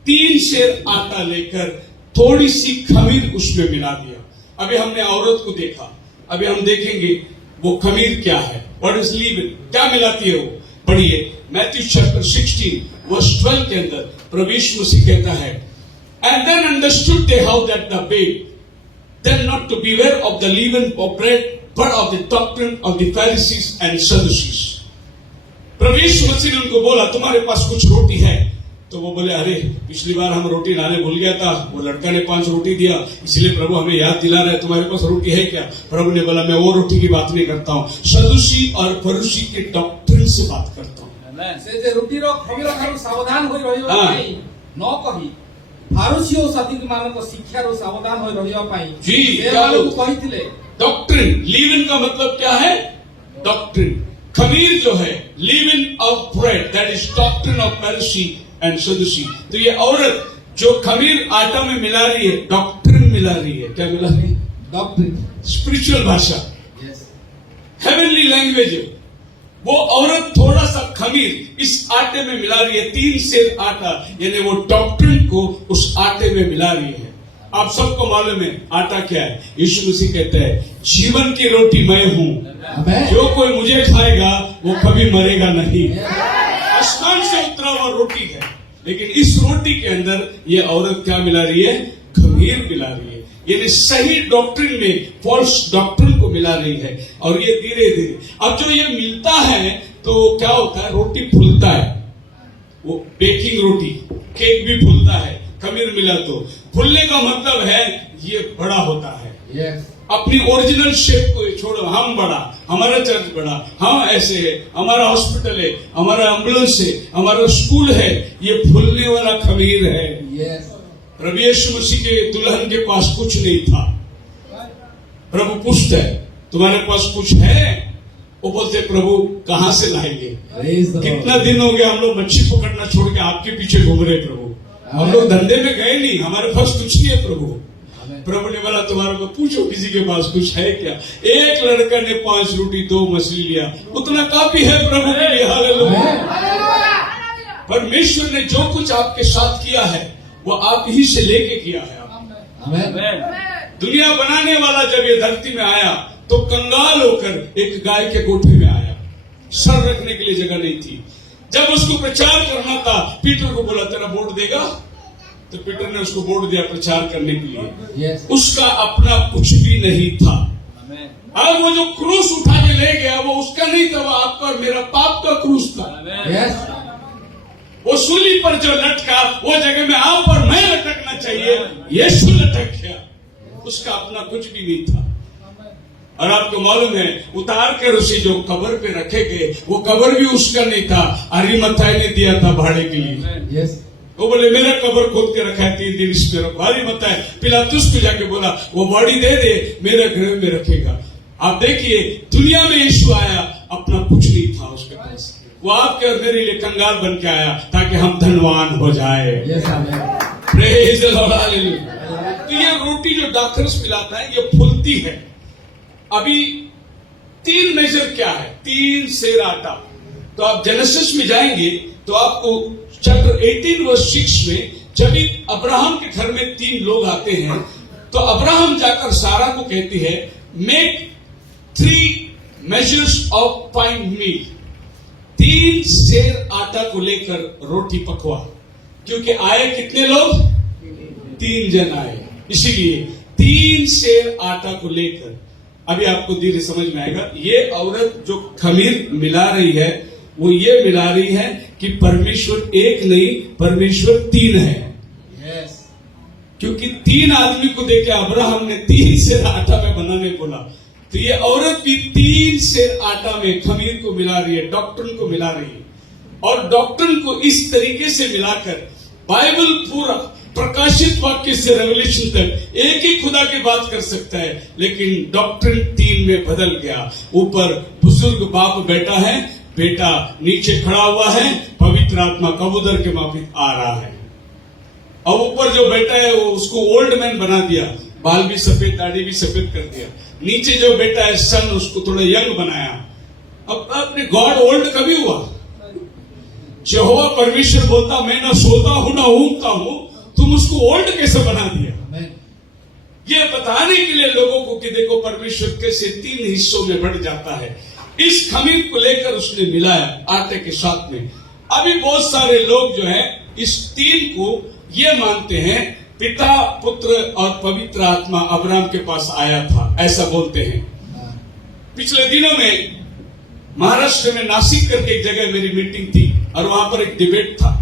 3 सेर आटा लेकर थोड़ी सी खमीर उसमें मिला दिया। अभी हमने औरत को देखा, अभी हम देखेंगे वो खमीर क्या है। What is leaven? क्या मिलाती है वो? पढ़िए मैथ्यू चैप्टर 16 वर्स 12 के अंदर प्रभु यीशु मसीह कहता है, and then understood they how that the babe then not to beware of the leaven of bread but of the doctrine of the Pharisees and Sadducees। प्रभु यीशु मसीह ने उनको बोला तुम्हारे पास कुछ रोटी है? तो वो बोले अरे पिछली बार हम रोटी लाने भूल गया था, वो लड़का ने 5 रोटी दिया, इसलिए प्रभु हमें याद दिला रहा है तुम्हारे पास रोटी है क्या? प्रभु ने बोला मैं वो रोटी की बात नहीं करता हूँ, सदुसी और फरीसी के डॉक्ट्रिन से बात करता हूँ। से जे रोटी रो खमीर खानु सावधान होई रहियो भाई न कही फारूसियो साथी मानको शिक्षा रो सावधान होई रहियो भाई जी ये वालों को कहिथिले डॉक्ट्रिन। लीवन का मतलब क्या है? डॉक्ट्रिन। खमीर जो है leaven of bread, that is doctrine of फरीसी एंड सदुसी। तो ये औरत जो खमीर आटा में मिला रही है, डॉक्ट्रिन मिला रही है। क्या मिला रही है? डॉक्ट्रिन, स्पिरिचुअल भाषा, हेवनली लैंग्वेज। वो औरत थोड़ा सा खमीर इस आटे में मिला रही है, 3 सेर आटा, यानी वो डॉक्ट्रिन को उस आटे में मिला रही है। आप सबको मालूम है आटा क्या है? यीशु मसीह कहते हैं जीवन की रोटी मैं हूं, जो कोई मुझे खाएगा वो कभी मरेगा नहीं। आसमान से उतरा हुआ रोटी है, लेकिन इस रोटी के अंदर ये औरत क्या मिला रही है? खमीर मिला रही है, यानी सही डॉक्ट्रिन में फॉल्स डॉक्ट्रिन को मिला रही है। और ये धीरे धीरे अब जो ये मिलता है तो क्या होता है? रोटी फूलता है। वो बेकिंग रोटी, केक भी फूलता है, खमीर मिला तो। फूलने का मतलब है ये बड़ा होता है। अपनी ओरिजिनल शेप को छोड़ो, हम बड़ा, हमारा चर्च बड़ा, हम ऐसे है, हमारा हॉस्पिटल है, हमारा एम्बुलेंस है, हमारा स्कूल है, ये फूलने वाला खमीर है। प्रभु यीशु मसीह के दुल्हन के पास कुछ नहीं था। प्रभु पूछते हैं तुम्हारे पास कुछ है? वो बोलते प्रभु कहां से लाएंगे? कितना दिन हो गया हम लोग मच्छी पकड़ना छोड़ के आपके पीछे घूम रहे प्रभु, हम लोग धंधे में गए नहीं, हमारे पास कुछ नहीं है प्रभु। प्रभु ने बोला तुम्हारे को पूछो किसी के पास कुछ है क्या? एक लड़का ने 5 रोटी 2 मछली लिया, उतना काफी है प्रभु के लिए। हालेलुया। परमेश्वर ने जो कुछ आपके साथ किया है वो आप ही से लेके किया है। दुनिया बनाने वाला जब ये धरती में आया तो कंगाल होकर एक गाय के गोठे में आया, सर रखने के लिए जगह नहीं थी। जब उसको प्रचार करना था, पीटर को बोला तेरा वोट देगा? तो पीटर ने उसको वोट दिया प्रचार करने के लिए। उसका अपना कुछ भी नहीं था। अब वो जो क्रूस उठा के ले गया वो उसका नहीं था, वो आपका और मेरा पाप का क्रूस था। वो सूली पर जो लटका वो जगह में आप और मैं लटकना चाहिए, यीशु लटक गया, उसका अपना कुछ भी नहीं था। और आपको मालूम है उतार कर उसे जो कब्र पे रखे गए वो कब्र भी उसका नहीं था, अरिमथाई ने दिया था भाड़े के लिए। वो बोले मेरा कब्र खोद के रखा है 3 दिन इसमें रखो। अरिमथाई पिलातुस को जाके बोला वो बॉडी दे दे, मेरे गृह में रखेगा। आप देखिए दुनिया में यीशु आया, अपना कुछ नहीं था उसके पास, वो आपके और मेरे लिए कंगाल बन के आया ताकि हम धनवान हो जाए। Praise the Lord, hallelujah. तो ये रोटी जो दाखरस मिलाता है ये फूलती है। अभी 3 मेजर क्या है? 3 सेर आटा। तो आप जेनेसिस में जाएंगे तो आपको चैप्टर 18 वर्स 6 में जब अब्राहम के घर में 3 लोग आते हैं तो अब्राहम जाकर सारा को कहती है मेक 3 measures ऑफ फाइन मील, 3 सेर आटा को लेकर रोटी पकवा, क्योंकि आए कितने लोग? 3 जन आए, इसीलिए 3 सेर आटा को लेकर। अभी आपको धीरे समझ में आएगा। ये औरत जो खमीर मिला रही है वो ये मिला रही है कि परमेश्वर एक नहीं, परमेश्वर 3 है। क्योंकि 3 आदमी को देखे अब्राहम ने 3 सेर आटा में बनाने बोला, तो ये औरत भी 3 सेर आटा में खमीर को मिला रही है, डॉक्ट्रिन को मिला रही है। और डॉक्ट्रिन को इस तरीके से मिलाकर बाइबल पूरा प्रकाशित वाक्य से रेवलेशन तक एक ही खुदा की बात कर सकता है, लेकिन डॉक्ट्रिन 3 में बदल गया। ऊपर बुजुर्ग बाप बैठा है, बेटा नीचे खड़ा हुआ है, पवित्र आत्मा कबूतर के माफिक आ रहा है। और ऊपर जो बैठा है वो उसको ओल्ड मैन बना दिया, बाल भी सफेद, दाढ़ी भी सफेद कर दिया। नीचे जो बेटा है सन, उसको थोड़ा यंग बनाया। अब आपने गॉड ओल्ड कभी हुआ? यहोवा परमेश्वर बोलता मैं ना सोता हूं ना ऊँगता हूं, तुम उसको ओल्ड कैसे बना दिया? ये बताने के लिए लोगों को कि देखो परमेश्वर कैसे 3 हिस्सों में बढ़ जाता है। इस खमीर को लेकर उसने मिलाया आटे के साथ में। अभी बहुत सारे लोग जो है इस 3 को ये मानते हैं पिता, पुत्र और पवित्र आत्मा अब्राहम के पास आया था, ऐसा बोलते हैं। पिछले दिनों में महाराष्ट्र में नासिक करके एक जगह मेरी मीटिंग थी और वहां पर एक डिबेट था।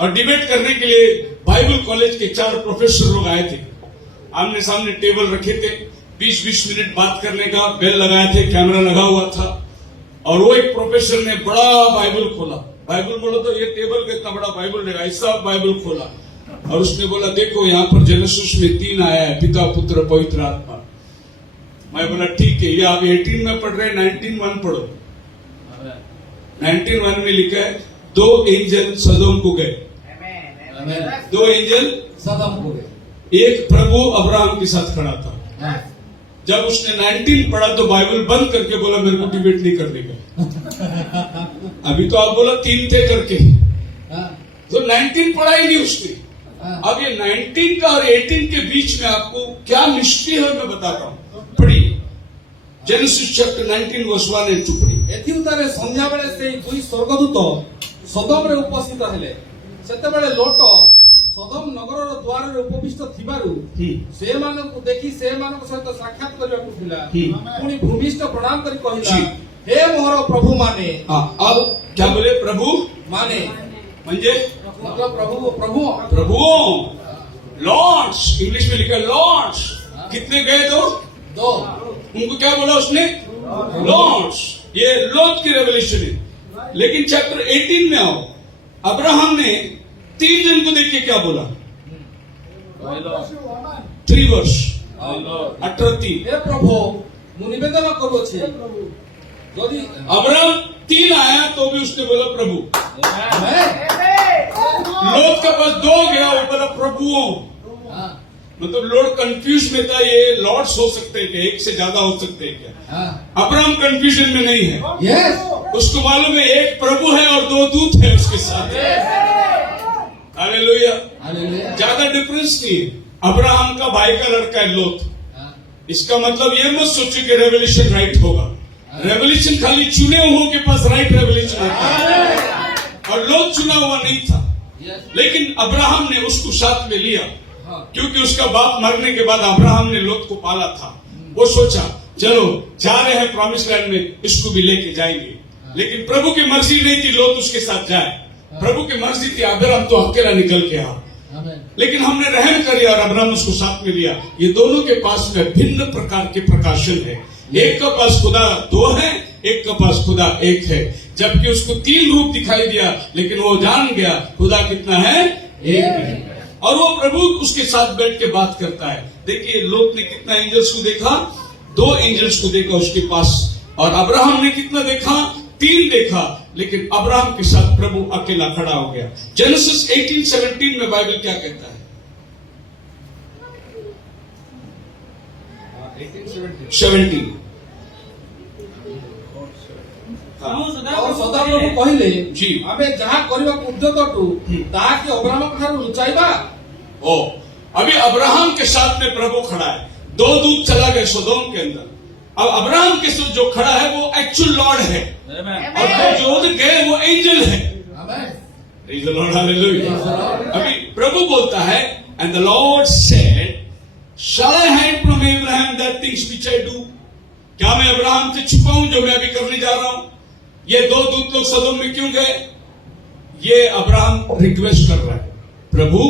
और डिबेट करने के लिए बाइबल कॉलेज के 4 प्रोफेसर लोग आए थे। आमने सामने टेबल रखे थे, 20-20 मिनट बात करने का, बेल लगाए थे, कैमरा लगा हुआ था। और वो एक प्रोफेसर ने बड़ा बाइबल खोला, बाइबल बोला तो ये टेबल का इतना बड़ा बाइबल रहेगा, ऐसा बाइबल खोला और उसने बोला देखो यहाँ पर जेनेसिस में 3 आया है, पिता, पुत्र, पवित्र आत्मा। मैं बोला ठीक है, ये आप 18 में पढ़ रहे हैं, 19:1 पढ़ो। 19:1 में लिखा है 2 एंजल सदोम को गए, 2 एंजल सदम को गए, एक प्रभु अब्राहम के साथ खड़ा था। जब उसने 19 पढ़ा तो बाइबल बंद करके बोला मेरे को डिबेट नहीं करने का। अभी तो आप बोला 3 थे करके, तो 19 पढ़ा ही नहीं उसने। अब ये 19 का और 18 के बीच में आपको क्या मिस्ट्री है मैं बताता हूँ। पढ़िए जेनेसिस चैप्टर 19 वर्स 1 and 2 पढ़िए। एथि उतारे संध्या बेले से 2 स्वर्गदूत सदम रे उपस्थित हेले, सेतेबेले लोट सदम नगर द्वार रे उपविष्ट थिबारु से मानक देखि से मानक सहित साक्षात करबा कुथिला। पुनी भूमिष्ठ प्रणाम करी कहिला हे मोहर प्रभु माने। अब क्या बोले? प्रभु माने म्हणजे मतलब प्रभु लॉर्ड्स, इंग्लिश में लिखा लॉर्ड्स। कितने गए? 2। उनको क्या बोला उसने? लॉर्ड्स। ये लॉर्ड की रेवलेशन है। लेकिन चैप्टर 18 में आओ, अब्राहम ने 3 जन को देखिए क्या बोला। 3 वर्ष 18:3 हे प्रभु मु निवेदन करूछि यदि अब्राहम 3 आया तो भी उसने बोला प्रभु। लोग के पास 2 गया, वो बोला प्रभुओं। मतलब लोग कंफ्यूज में था, ये लॉर्ड्स हो सकते हैं क्या, एक से ज्यादा हो सकते हैं क्या? अब्राहम कंफ्यूजन में नहीं है। उसको मालूम है एक प्रभु है और 2 दूत है उसके साथ। हालेलुया। ज्यादा डिफरेंस नहीं है। अब्राहम का भाई का लड़का है लोथ। इसका मतलब ये मत सोचो कि रेवलेशन राइट होगा। रेवलेशन खाली चुने हुओं के पास राइट रेवलेशन होता है, और लोथ चुना हुआ नहीं था। लेकिन अब्राहम ने उसको साथ में लिया, क्योंकि उसका बाप मरने के बाद अब्राहम ने लोथ को पाला था। वो सोचा चलो जा रहे हैं प्रॉमिस लैंड में, इसको भी लेके जाएंगे। लेकिन प्रभु की मर्जी नहीं थी लोथ उसके साथ जाए। प्रभु की मर्जी थी अब्राहम तो अकेला निकल के आ। लेकिन हमने रहम कर लिया और अब्राहम उसको साथ में लिया। ये दोनों के पास में भिन्न प्रकार के प्रकाशन है। एक के पास खुदा दो है, एक के पास खुदा एक है, जबकि उसको तीन रूप दिखाई दिया, लेकिन वो जान गया खुदा कितना है, एक है। और वो प्रभु उसके साथ बैठ के बात करता है। देखिए लोट ने कितना एंजल्स को देखा, 2 एंजल्स को देखा उसके पास, और अब्राहम ने कितना देखा, 3 देखा, लेकिन अब्राहम के साथ प्रभु अकेला खड़ा हो गया। जेनेसिस 18:17 में बाइबल क्या कहता है? 17 और ସଦାପ୍ରଭୁ କହିଲେ ଜି। ଆମେ ଯାହା କରିବାକୁ ଉଦ୍ୟତ ଅଟୁ ତାହା କି ଅବ୍ରାହ୍ମଙ୍କ ଠାରୁ ଲୁଚାଇବା। ओ अभी अब्राहम के साथ में प्रभु खड़ा है, 2 दूत चला गए सोदोम के अंदर। अब अब्राहम के साथ जो खड़ा है वो एक्चुअल लॉर्ड है, और जो उधर गए वो एंजल है। Praise the Lord, hallelujah। अभी प्रभु बोलता है, and the Lord said, shall I hide from Abraham that things which I do? क्या मैं अब्राहम से छुपाऊं जो मैं अभी करने जा रहा हूं? ये 2 दूत लोग सदोम में क्यों गए? ये अब्राहम रिक्वेस्ट कर रहा है, प्रभु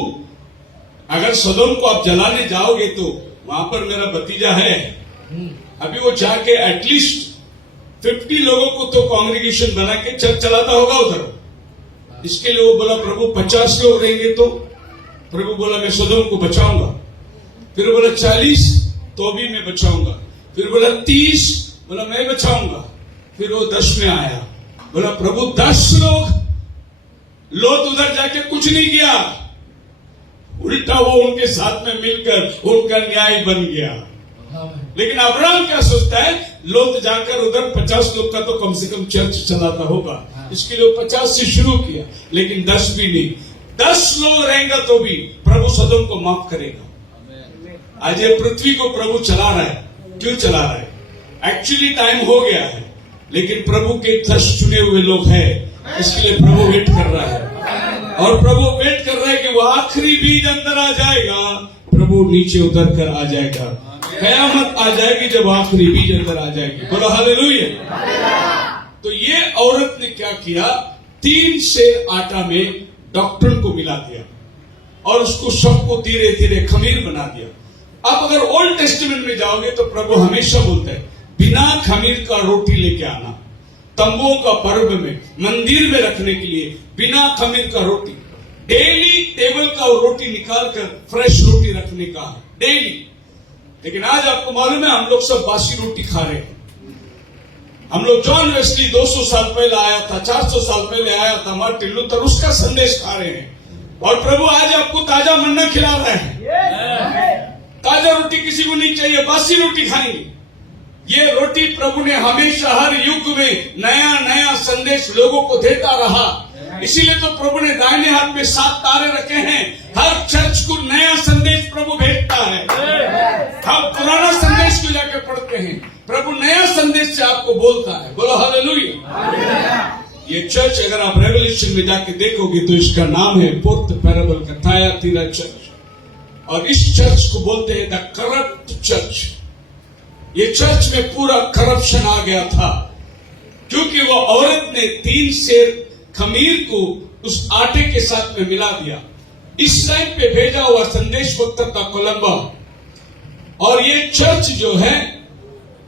अगर सदोम को आप जलाने जाओगे तो वहां पर मेरा भतीजा है, अभी वो जाके एटलीस्ट 50 लोगों को तो कांग्रेगेशन बना के चर्च चलाता होगा उधर। इसके लिए वो बोला प्रभु 50 लोग रहेंगे तो? प्रभु बोला मैं सदोम को बचाऊंगा। फिर बोला 40, तो भी मैं बचाऊंगा। फिर बोला 30, बोला मैं बचाऊंगा। फिर वो 10 में आया, बोला प्रभु 10 लोग। लोट उधर जाके कुछ नहीं किया, उल्टा वो उनके साथ में मिलकर उनका न्याय बन गया। लेकिन अब्राहम क्या सोचता है, लोट जाकर उधर 50 लोग का तो कम से कम चर्च चलाता होगा, इसके लिए 50 से शुरू किया, लेकिन 10 भी नहीं। 10 लोग रहेंगे तो भी प्रभु सदोम को माफ करेगा। आज ये पृथ्वी को प्रभु चला रहा है। क्यों चला रहा है? एक्चुअली टाइम हो गया है, लेकिन प्रभु के 10 चुने हुए लोग हैं, इसके लिए प्रभु वेट कर रहा है। और प्रभु वेट कर रहा है कि वो आखिरी बीज अंदर आ जाएगा, प्रभु नीचे उतर कर आ जाएगा। कयामत आ जाएगी जब आखिरी बीज अंदर आ जाएगी। बोलो हालेलुया। तो ये औरत ने क्या किया, 3 सेर आटा में डॉक्ट्रिन को मिला दिया और उसको सबको धीरे धीरे खमीर बना दिया। अब अगर ओल्ड टेस्टामेंट में जाओगे तो प्रभु हमेशा बोलता है बिना खमीर का रोटी लेके आना। तंबुओं का पर्व में मंदिर में रखने के लिए बिना खमीर का रोटी, डेली टेबल का रोटी निकालकर फ्रेश रोटी रखने का डेली। लेकिन आज आपको मालूम है हम लोग सब बासी रोटी खा रहे हैं। हम लोग जॉन वेस्ली 200 साल पहले आया था, 400 साल पहले आया था, मार्टिन लूथर, उसका संदेश खा रहे हैं। और प्रभु आज आपको ताजा मन्ना खिला रहा है। ताजा रोटी किसी को नहीं चाहिए, बासी रोटी खाएंगे। ये रोटी प्रभु ने हमेशा हर युग में नया नया संदेश लोगों को देता रहा। इसीलिए तो प्रभु ने दाहिने हाथ में 7 तारे रखे हैं। हर चर्च को नया संदेश प्रभु भेजता है। हम पुराना संदेश को जाके पढ़ते हैं, प्रभु नया संदेश से आपको बोलता है। बोलो हालेलुया। ये चर्च अगर आप रेवल्यूशन में जाके देखोगे तो इसका नाम है फोर्थ पैराबल का थुआतीरा चर्च, और इस चर्च को बोलते हैं द करप्ट चर्च। ये चर्च में पूरा करप्शन आ गया था, क्योंकि वो औरत ने 3 सेर खमीर को उस आटे के साथ में मिला दिया। इस टाइम पे भेजा हुआ संदेश वक्त था कोलंबा। और ये चर्च जो है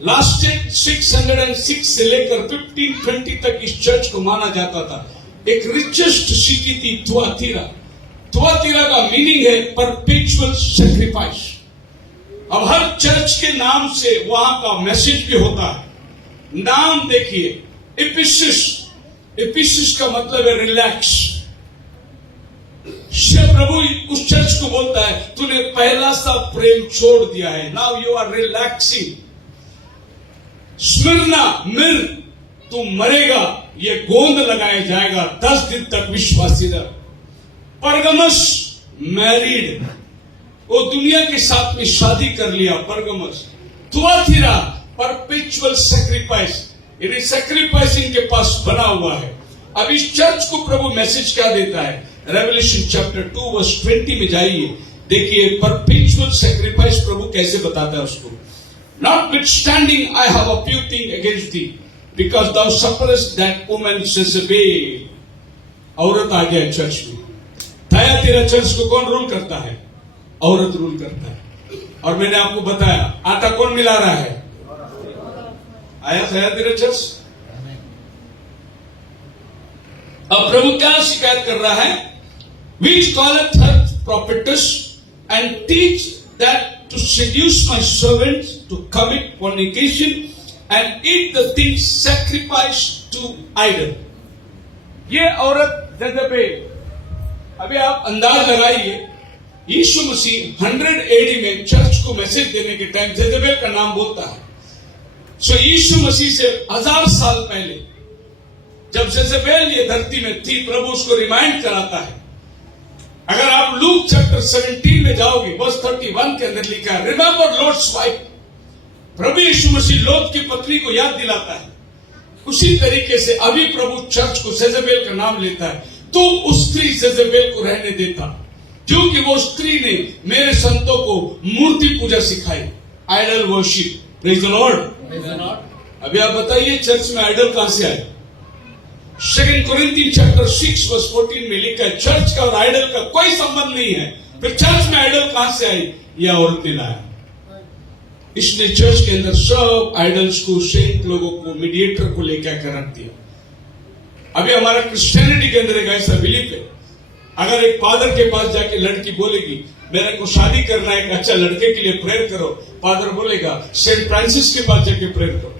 लास्टेड 606 से लेकर 1520 तक इस चर्च को माना जाता था। एक रिचेस्ट सिटी थी थुआतीरा। थुआतीरा का मीनिंग है परपेचुअल सैक्रिफाइस। अब हर चर्च के नाम से वहां का मैसेज भी होता है। नाम देखिए, एफिसस। एफिसस का मतलब है रिलैक्स। प्रभु उस चर्च को बोलता है तूने पहला सा प्रेम छोड़ दिया है, नाउ यू आर रिलैक्सिंग। स्मिरना, मिर, तू मरेगा, ये गोंद लगाया जाएगा 10 दिन तक विश्वासी रह। परगमस, मैरिड, वो दुनिया के साथ में शादी कर लिया परगमस। थुआतीरा, परपेचुअल सैक्रिफाइस, यानी सैक्रिफाइसिंग के पास बना हुआ है। अब इस चर्च को प्रभु मैसेज क्या देता है? रेवल्यूशन चैप्टर 2 वर्स 20 में जाइए, देखिए परपेचुअल सैक्रिफाइस प्रभु कैसे बताता है उसको। Notwithstanding, I have a few things against thee, because thou sufferest that woman Jezebel। औरत आ गया चर्च में। थुआतीरा चर्च को कौन रूल करता है? औरत रूल करता है। और मैंने आपको बताया आटा कौन मिला रहा है? आया था तेरे चर्च? अब प्रभु क्या शिकायत कर रहा है? Which calleth her prophetess and teach that to seduce my servants to commit fornication and eat the things sacrificed to idol. ये औरत जेज़ेबेल, अभी आप अंदाज लगाइए, यीशु मसीह 100 AD में चर्च को मैसेज देने के टाइम जेज़ेबेल का नाम बोलता है। सो यीशु मसीह से 1000 साल पहले जब जेज़ेबेल ये धरती में थी, प्रभु उसको रिमाइंड कराता है। अगर आप लूक चैप्टर 17 में जाओगे, वर्स 31 के अंदर लिखा है, रिमेंबर लॉर्ड्स वाइफ। प्रभु यीशु मसीह लोट की पत्नी को याद दिलाता है। उसी तरीके से अभी प्रभु चर्च को जेज़ेबेल का नाम लेता है, तो उस स्त्री जेज़ेबेल को रहने देता, क्योंकि वो स्त्री ने मेरे संतों को मूर्ति पूजा सिखाई, idol worship. Praise the lord. अभी आप बताइए, चर्च में आइडल कहां से आए? 2 Corinthians chapter 6 verse 14 में लिखा है, चर्च का और आइडल का कोई संबंध नहीं है। फिर चर्च में आइडल कहां से आई? यह औरत ने लाया। इसने चर्च के अंदर सब आइडल्स को, सेंट लोगों को, मीडिएटर को लेकर आकर रख दिया। अभी हमारा क्रिश्चियनिटी के अंदर एक ऐसा बिलीफ है, अगर एक फादर के पास जाके लड़की बोलेगी मेरे को शादी करना है, एक अच्छा लड़के के लिए प्रेयर करो, फादर बोलेगा सेंट फ्रांसिस के पास जाके प्रेयर करो।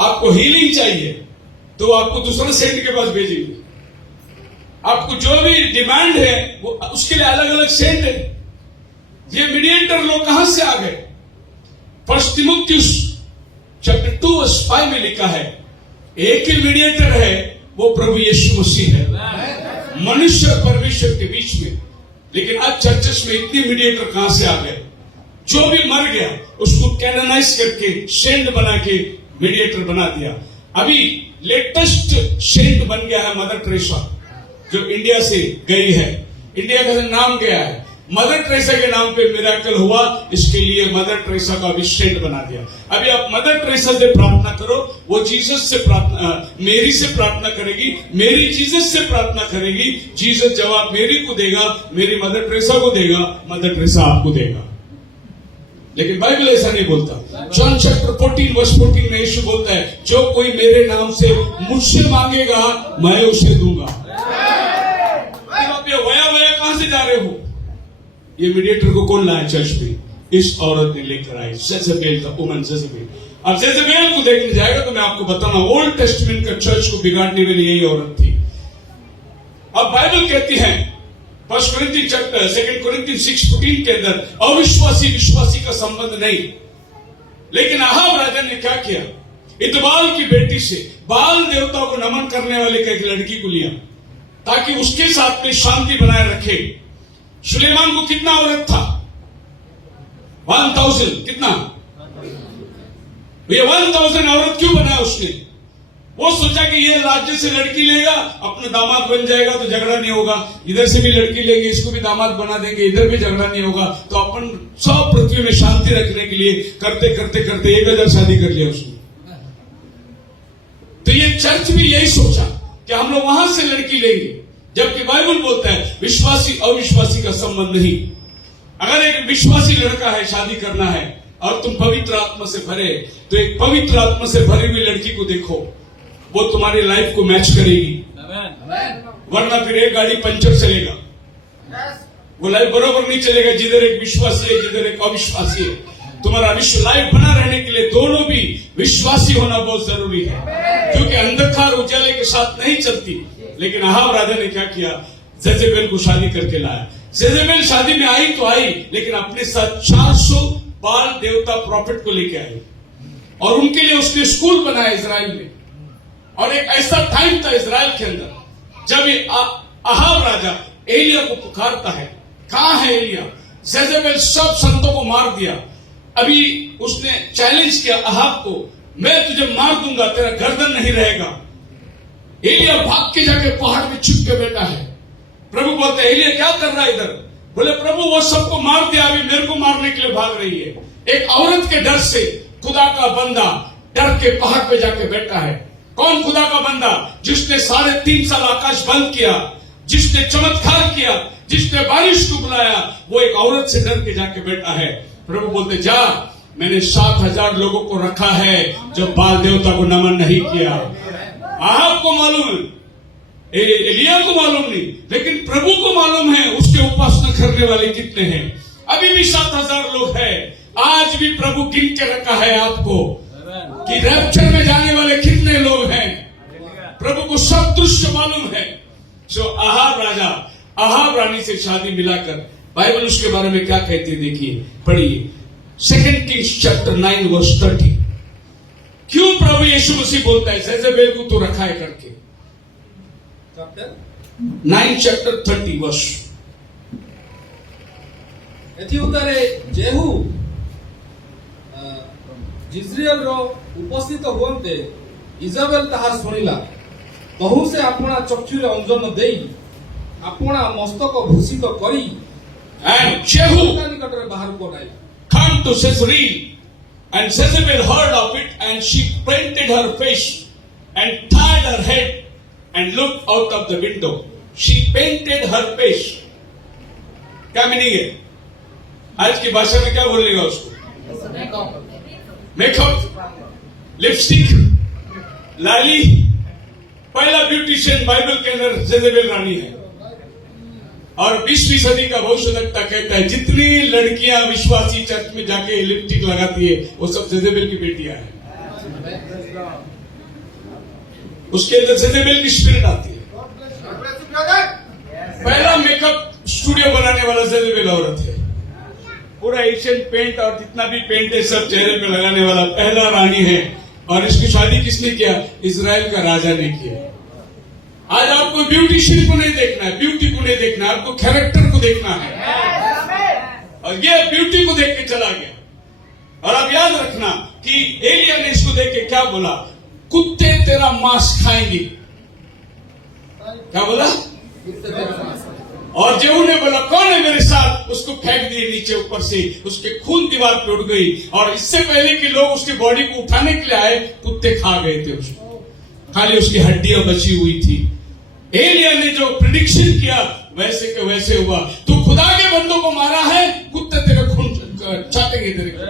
आपको हीलिंग चाहिए तो आपको दूसरा सेंट के पास भेजेंगे। आपको जो भी डिमांड है वो उसके लिए अलग अलग सेंट है। ये मीडिएटर लोग कहां से आ गए? 1 Timotheus चैप्टर 2 वर्स 5 में लिखा है, एक ही मीडिएटर है, वो प्रभु यीशु मसीह है, मनुष्य और परमेश्वर के बीच में। लेकिन आज चर्चेस में इतने मीडिएटर कहां से आ गए? जो भी मर गया उसको कैनोनाइज करके सेंट बना के मीडिएटर बना दिया। अभी लेटेस्ट सेंट बन गया है मदर टेरेसा, जो इंडिया से गई है। इंडिया का नाम गया है, मदर टेरेसा के नाम पे मिरेकल हुआ, इसके लिए मदर टेरेसा का अभी सेंट बना दिया। अभी आप मदर टेरेसा से प्रार्थना करो, वो जीसस से प्रार्थना, मेरी से प्रार्थना करेगी, मेरी जीसस से प्रार्थना करेगी, जीसस जवाब मेरी को देगा, मेरी मदर टेरेसा को देगा, मदर टेरेसा आपको देगा। लेकिन बाइबल ऐसा नहीं बोलता। जॉन चैप्टर 14 वर्स 14 में यीशु बोलता है, जो कोई मेरे नाम से मुझसे मांगेगा मैं उसे दूंगा। आप ये वया वया कहां से जा रहे हो? ये मीडिएटर को कौन लाया चर्च में? इस औरत ने लेकर आई, जेज़ेबेल, द वुमन जेज़ेबेल। अब जेज़ेबेल को देखने जाएगा तो मैं आपको बताऊंगा, ओल्ड टेस्टमेंट का चर्च को बिगाड़ने वाली यही औरत थी। अब बाइबल कहती है 1 Corinthians चैप्टर 2 Corinthians 6:14 के अंदर, अविश्वासी विश्वासी का संबंध नहीं। लेकिन अहाब राजा ने क्या किया? इतबाल की बेटी से बाल देवता को नमन करने वाले एक लड़की को लिया, ताकि उसके साथ में शांति बनाए रखे। सुलेमान को कितना औरत था? 1000। कितना? ये 1000 औरत क्यों बनाया उसने? वो सोचा कि ये राज्य से लड़की लेगा, अपना दामाद बन जाएगा तो झगड़ा नहीं होगा, इधर से भी लड़की लेंगे, इसको भी दामाद बना देंगे, इधर भी झगड़ा नहीं होगा, तो अपन सब पृथ्वी में शांति रखने के लिए करते करते करते 1000 शादी कर लिया उसने। तो ये चर्च भी यही सोचा कि हम लोग वहां से लड़की लेंगे, जबकि बाइबल बोलता है विश्वासी अविश्वासी का संबंध नहीं। अगर एक विश्वासी लड़का है, शादी करना है और तुम पवित्र आत्मा से भरे, तो एक पवित्र आत्मा से भरी हुई लड़की को देखो, वो तुम्हारी लाइफ को मैच करेगी। वरना फिर एक गाड़ी पंचर चलेगा, वो लाइफ बरोबर नहीं चलेगा। जिधर एक विश्वासी है, जिधर एक अविश्वासी है, तुम्हारा विश्व लाइफ बना रहने के लिए दोनों भी विश्वासी होना बहुत जरूरी है, क्योंकि अंधकार उजाले के साथ नहीं चलती। लेकिन अहाब राजा ने क्या किया? जेज़ेबेल को शादी करके लाया। जेज़ेबेल शादी में आई तो आई, लेकिन अपने साथ 400 बाल देवता प्रॉफिट को लेके आई, और उनके लिए उसने स्कूल बनाया इजराइल में। और एक ऐसा टाइम था इजराइल के अंदर जब ये अहाब राजा एलिया को पुकारता है, कहां है एलिया? जेज़ेबेल सब संतों को मार दिया। अभी उसने चैलेंज किया अहाब को, मैं तुझे मार दूंगा, तेरा गर्दन नहीं रहेगा। एलिया भाग के जाके पहाड़ में छुप के बैठा है। प्रभु बोलते, एलिया क्या कर रहा है इधर? बोले, प्रभु वो सबको मार दिया, अभी मेरे को मारने के लिए भाग रही है। एक औरत के डर से खुदा का बंदा डर के पहाड़ पे जाके बैठा है। कौन खुदा का बंदा? जिसने 3.5 साल आकाश बंद किया, जिसने चमत्कार किया, जिसने बारिश को बुलाया, वो एक औरत से डर के जाके बैठा है। प्रभु बोलते, जा मैंने 7,000 लोगों को रखा है जो बाल देवता को नमन नहीं किया। आपको मालूम है, एलिया को मालूम नहीं, लेकिन प्रभु को मालूम है उसके उपासना करने वाले कितने हैं। अभी भी 7,000 लोग हैं। आज भी प्रभु गिन के रखा है आपको कि रैप्चर में जाने वाले कितने लोग हैं। प्रभु को सब दृश्य मालूम है। सो अहाब राजा अहाब रानी से शादी मिलाकर बाइबल उसके बारे में क्या कहती है, देखिए, पढ़िए 2 किंग्स चैप्टर 9 वर्स 30। क्यों प्रभु यीशु मसीह बोलता है जेजेबेल को तो रखा है करके। चैप्टर 9 चैप्टर 30 वर्ष। एथि उतारे जेहू जिज्रियल रो उपस्थित हुअन्ते इजाबेल ताहा सुनिला, तहु से अपना चक्षुरे अंजन देई अपना मस्तक भूषित करी And Jehu निकटरे बाहर को नाई come to Caesarea, and Jezebel heard of it, and she painted her face and tied her head and looked out of the window. She painted her face. क्या मीनिंग है? आज की भाषा में क्या बोलेगा उसको? मेकअप, लिपस्टिक, लाली। पहला ब्यूटिशियन बाइबल के अंदर जेजेबेल रानी है। और 20वीं सदी का भविष्यवक्ता कहता है जितनी लड़कियां विश्वासी चर्च में जाके लिपस्टिक लगाती है वो सब जेजेबेल की बेटियां हैं। उसके अंदर जेजेबेल की स्पिरिट आती है। पहला मेकअप स्टूडियो बनाने वाला जेजेबेल औरत है। पूरा एशियन पेंट और जितना भी पेंट है सब चेहरे पे लगाने वाला पहला रानी है। और इसकी शादी किसने किया? इजराइल का राजा ने किया। आज आपको ब्यूटिशियन को नहीं देखना है, ब्यूटी को नहीं देखना है, आपको कैरेक्टर को देखना है। और ये ब्यूटी को देख के चला गया। और आप याद रखना कि एलिया ने इसको देख के क्या बोला? कुत्ते तेरा मांस खाएंगे। क्या बोला? और जेहू ने बोला कौन है मेरे साथ? उसको फेंक दिए नीचे ऊपर से, उसके खून दीवार पे उड़ गई। और इससे पहले कि लोग उसकी बॉडी को उठाने के लिए आए, कुत्ते खा गए थे उसको, खाली उसकी हड्डियां बची हुई थी। एलिया ने जो प्रिडिक्शन किया वैसे के वैसे हुआ। तू खुदा के बंदों को मारा है, कुत्ते तेरे खून चाटेंगे तेरे को।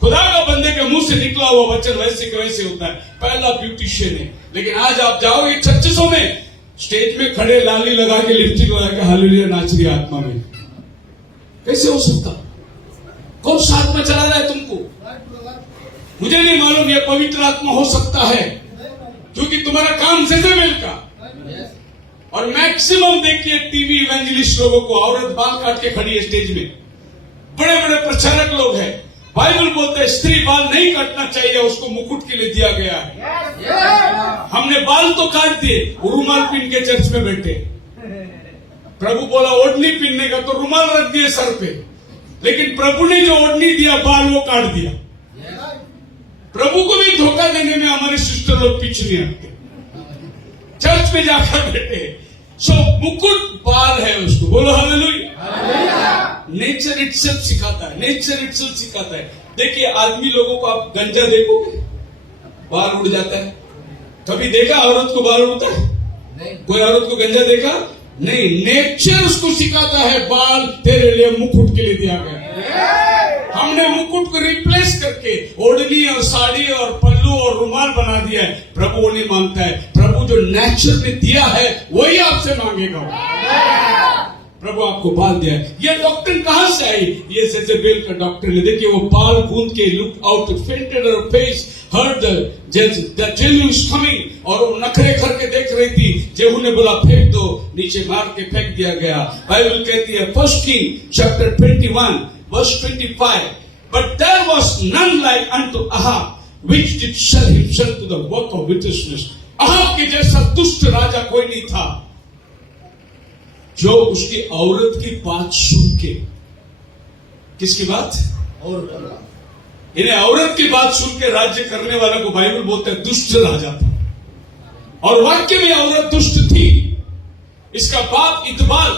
खुदा का बंदे के मुंह से निकला हुआ वचन वैसे के वैसे होता है। पहला ब्यूटिशियन है। लेकिन आज आप जाओगे चर्चों में, स्टेज में खड़े लाली लगा के लिपस्टिक लगा के हालेलुया नाच रही आत्मा में। कैसे हो सकता? कौन सा आत्मा चला रहा है तुमको? मुझे नहीं मालूम। ये पवित्र आत्मा हो सकता है क्योंकि तुम्हारा काम जेजेबेल का। और मैक्सिमम देखिए टीवी इवेंजलिस्ट लोगों को औरत बाल काट के खड़ी है स्टेज में। बड़े बड़े प्रचारक लोग हैं। बाइबल बोलते हैं स्त्री बाल नहीं काटना चाहिए, उसको मुकुट के लिए दिया गया है। हमने बाल तो काट दिए, रुमाल पहन के चर्च में बैठे। प्रभु बोला ओढ़नी पहनने का तो रुमाल रख दिए सर पे, लेकिन प्रभु ने जो ओढ़नी दिया बाल वो काट दिया। प्रभु को भी धोखा देने में हमारे सिस्टर लोग पीछे नहीं हटते, चर्च में जाकर बैठे। सो मुकुट बाल है उसको, बोलो हालेलुया। नेचर इटसेल्फ सिखाता है, नेचर इटसेल्फ सिखाता है। देखिए आदमी लोगों को आप गंजा देखोगे, बाल उड़ जाता है। कभी देखा औरत को बाल उड़ता है? नहीं। कोई औरत को गंजा देखा? नहीं। नेचर उसको सिखाता है बाल तेरे लिए मुकुट के लिए दिया गया। हमने मुकुट को रिप्लेस करके ओढ़नी और साड़ी और पल्लू और रुमाल बना दिया है। प्रभु वो नहीं मांगता है। प्रभु जो नेचर में दिया है वही आपसे मांगेगा। प्रभु आपको बाल दिया है। ये डॉक्टर कहां से आई? ये जेजेबेल का डॉक्टर है। देखिए वो बाल गूंद के look out painted her face, heard the Jehu is coming. और वो नखरे करके देख रही थी। जेहू ने बोला फेंक दो, नीचे मार के फेंक दिया गया। बाइबल कहती है 1 king chapter 21 verse 25, but there was none like unto Ahab, which did sell himself to the work of wickedness. Ahab के जैसा दुष्ट राजा कोई नहीं था जो उसकी औरत की बात सुन के, किसकी बात? इन्हें औरत की बात सुन के राज्य करने वाला को बाइबल बोलता है दुष्ट राजा था। और वाक्य में औरत दुष्ट थी। इसका बाप इतबाल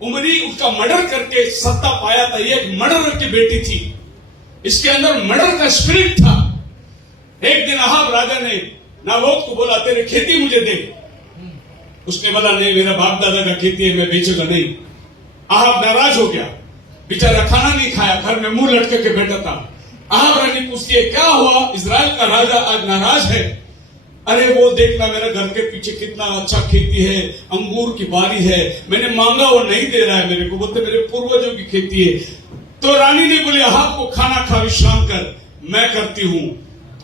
उमरी उसका मर्डर करके सत्ता पाया था। ये एक मर्डर की बेटी थी। इसके अंदर मर्डर का स्पिरिट था। एक दिन अहाब राजा ने नाबोत को बोला तेरे खेती मुझे दे। उसने बोला नहीं, मेरा बाप दादा का खेती है, मैं बेचूंगा नहीं। अहाब नाराज हो गया। बेचारा खाना नहीं खाया, घर में मुंह लटके के बैठा था। अहाब रानी पूछती है क्या हुआ, इजराइल का राजा आज नाराज है। अरे वो देखना मेरे घर के पीछे कितना अच्छा खेती है, अंगूर की बारी है, मैंने मांगा वो नहीं दे रहा है मेरे को, बोलते मेरे पूर्वजों की खेती है। तो रानी ने बोली अहाब को खाना खा विश्राम कर, मैं करती हूं।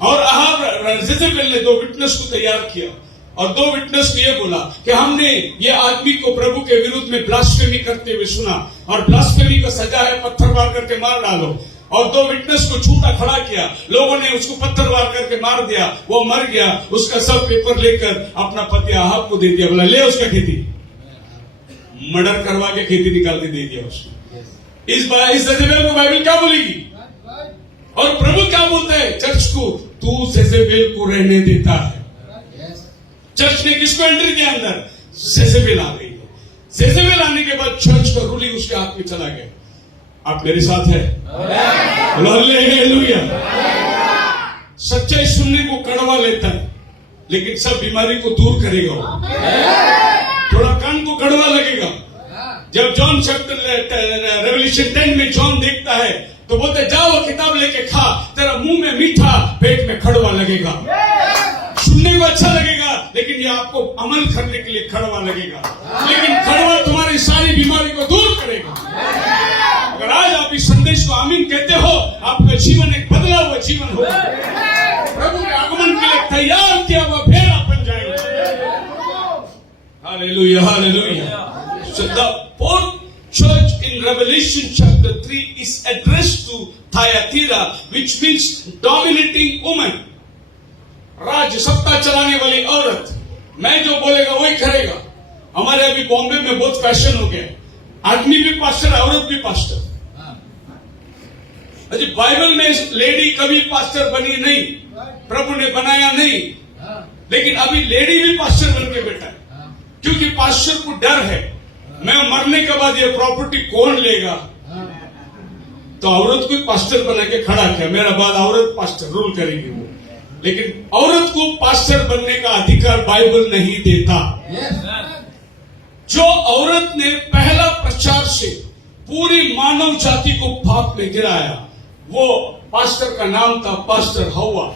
और अहाब जेजेबेल ने 2 विटनेस को तैयार किया और 2 विटनेस को ये बोला कि हमने ये आदमी को प्रभु के विरुद्ध में ब्लास्फेमी करते हुए सुना और ब्लास्फेमी का सजा है पत्थर मार करके मार डालो। और 2 विटनेस को झूठा खड़ा किया, लोगों ने उसको पत्थर मार करके मार दिया, वो मर गया। उसका सब पेपर लेकर अपना पति अहाब को दे दिया, बोला ले उसका खेती, मर्डर करवा के खेती निकाल के दे दिया उसको। इस जेजेबेल को बाइबल क्या बोलेगी? और प्रभु क्या बोलते हैं चर्च को? तू जेजेबेल को रहने देता है। चर्च ने किसको एंट्री दिया अंदर? जेजेबेल आ गई। जेजेबेल आने के बाद चर्च का रूलिंग उसके हाथ में चला गया। आप मेरे साथ है? हालेलुया। सच्चाई सुनने को कड़वा लेता है, लेकिन सब बीमारी को दूर करेगा। थोड़ा कान को कड़वा लगेगा। जब जॉन चैप्टर रेवल्यूशन 10 में जॉन देखता है तो बोलते जाओ किताब लेके खा, तेरा मुंह में मीठा पेट में कड़वा लगेगा। सुनने को अच्छा लगेगा, लेकिन ये आपको अमल करने के लिए कड़वा लगेगा। लेकिन कड़वा तुम्हारी सारी बीमारी को दूर करेगा। अगर आज आप इस संदेश को आमीन कहते हो, आपका जीवन एक बदला हुआ जीवन होगा। प्रभु के आगमन के लिए तैयार किया हुआ भेड़ा बन जाएगा। Hallelujah, hallelujah. So the fourth church in Revelation chapter 3 is addressed to Thyatira, which means dominating woman. राज्य सत्ता चलाने वाली औरत। मैं जो बोलेगा वही करेगा। हमारे अभी बॉम्बे में बहुत फैशन हो गया, आदमी भी पास्टर, औरत भी पास्टर। अजी बाइबल में लेडी कभी पास्टर बनी नहीं, प्रभु ने बनाया नहीं, लेकिन अभी लेडी भी पास्टर बन के बैठा है, क्योंकि पास्टर को डर है मैं मरने के बाद ये प्रॉपर्टी कौन लेगा। तो औरत को पास्टर बना के खड़ा किया, मेरा बाद औरत पास्टर रूल करेगी वो। लेकिन औरत को पास्टर बनने का अधिकार बाइबल नहीं देता। जो औरत ने पहला प्रचार से पूरी मानव जाति को पाप में गिराया, वो पास्टर का नाम था पास्टर हव्वा।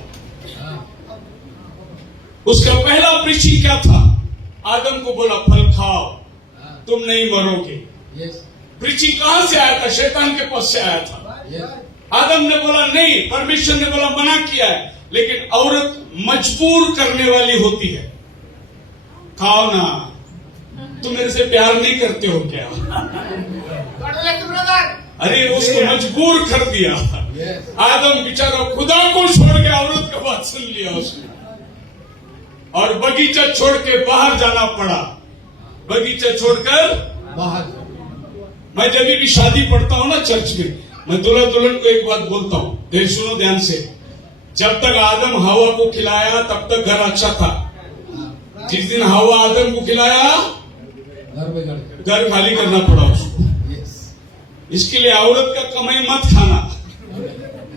उसका पहला प्रीचिंग क्या था? आदम को बोला फल खाओ, तुम नहीं मरोगे। प्रीचिंग कहां से आया था? शैतान के पास से आया था। आदम ने बोला नहीं, परमेश्वर ने बोला मना किया है, लेकिन औरत मजबूर करने वाली होती है। खाओ ना, तुम मेरे से प्यार नहीं करते हो क्या? अरे उसको मजबूर कर दिया। आदम बेचारा खुदा को छोड़ के औरत का बात सुन लिया उसने, और बगीचा छोड़ के बाहर जाना पड़ा। बगीचा छोड़कर बाहर। मैं जब भी शादी पढ़ता हूं ना चर्च में, मैं दुल्हा दुल्हन को एक बात बोलता हूं, देख सुनो ध्यान से। जब तक आदम हवा को खिलाया तब तक घर अच्छा था। जिस दिन हवा आदम को खिलाया, घर खाली करना पड़ा उसको। इसके लिए औरत का कमाई मत खाना,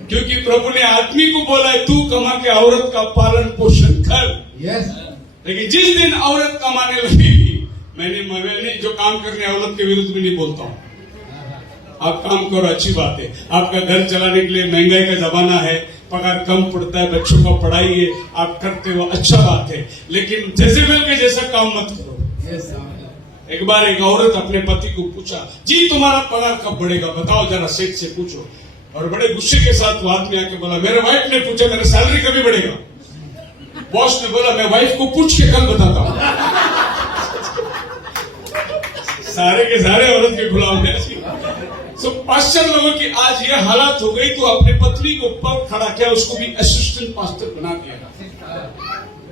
क्योंकि प्रभु ने आदमी को बोला है तू कमा के औरत का पालन पोषण कर। लेकिन जिस दिन औरत कमाने लगेगी, मैंने जो काम करने औरत के विरुद्ध में नहीं बोलता हूं। आप काम करो, अच्छी बात है। आपका घर चलाने के लिए महंगाई का जमाना है, पगार कम पड़ता है, बच्चों का पढ़ाई है, आप करते हो, अच्छा बात है। लेकिन जेजेबेल के जैसा काम मत करो। एक बार एक औरत अपने पति को पूछा, जी तुम्हारा पगार कब बढ़ेगा बताओ जरा, सेठ से पूछो। और बड़े गुस्से के साथ वो आदमी आके बोला, मेरे वाइफ ने पूछा मेरा सैलरी कभी बढ़ेगा। बॉस ने बोला मैं वाइफ को पूछ के कल बताता हूं। सारे के सारे औरत के गुलाम है। सो पास्टर लोगों की आज ये हालत हो गई, तो अपने पत्नी को पग खड़ा किया, उसको भी असिस्टेंट पास्टर बना दिया।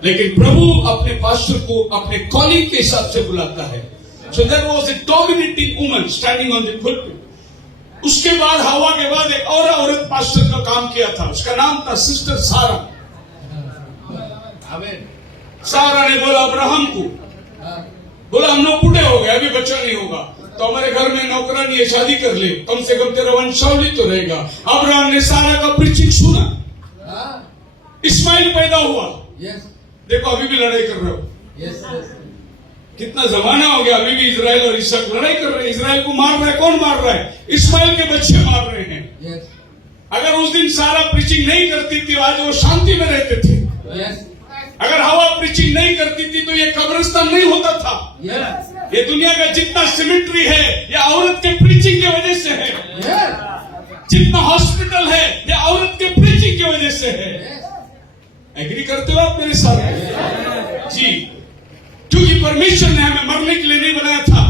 लेकिन प्रभु अपने पास्टर को अपने कॉलिंग के हिसाब से बुलाता है। So there was a dominating woman standing on the pulpit. उसके बाद हवा के बाद एक और औरत पास्टर का काम किया था, उसका नाम था सिस्टर सारा। सारा ने बोला अब्राहम को, बोला हम लोग बूढ़े हो गए, अभी बच्चा नहीं होगा, तो हमारे घर में नौकरानी है, शादी कर ले, कम से कम तेरा वंशावली तो रहेगा। अब्राहम ने सारा का प्रीचिंग सुना, इस्माइल पैदा हुआ। देखो अभी भी लड़ाई कर रहे हो। कितना जमाना हो गया, अभी भी इजराइल और इसहाक लड़ाई कर रहे हैं। इजराइल को मार रहा है, कौन मार रहा है? इस्माइल के बच्चे मार रहे हैं। अगर उस दिन सारा प्रीचिंग नहीं करती थी आज वो शांति में रहते थे। Yes. अगर हवा प्रीचिंग नहीं करती थी तो ये कब्रिस्तान नहीं होता था। Yes. ये दुनिया का जितना सिमेट्री है ये औरत के प्रीचिंग की वजह से है। Yes. जितना हॉस्पिटल है ये औरत के प्रीचिंग की वजह से है। एग्री करते हो आप मेरे साथ? जी, क्योंकि परमेश्वर ने हमें मरने के लिए नहीं बनाया था।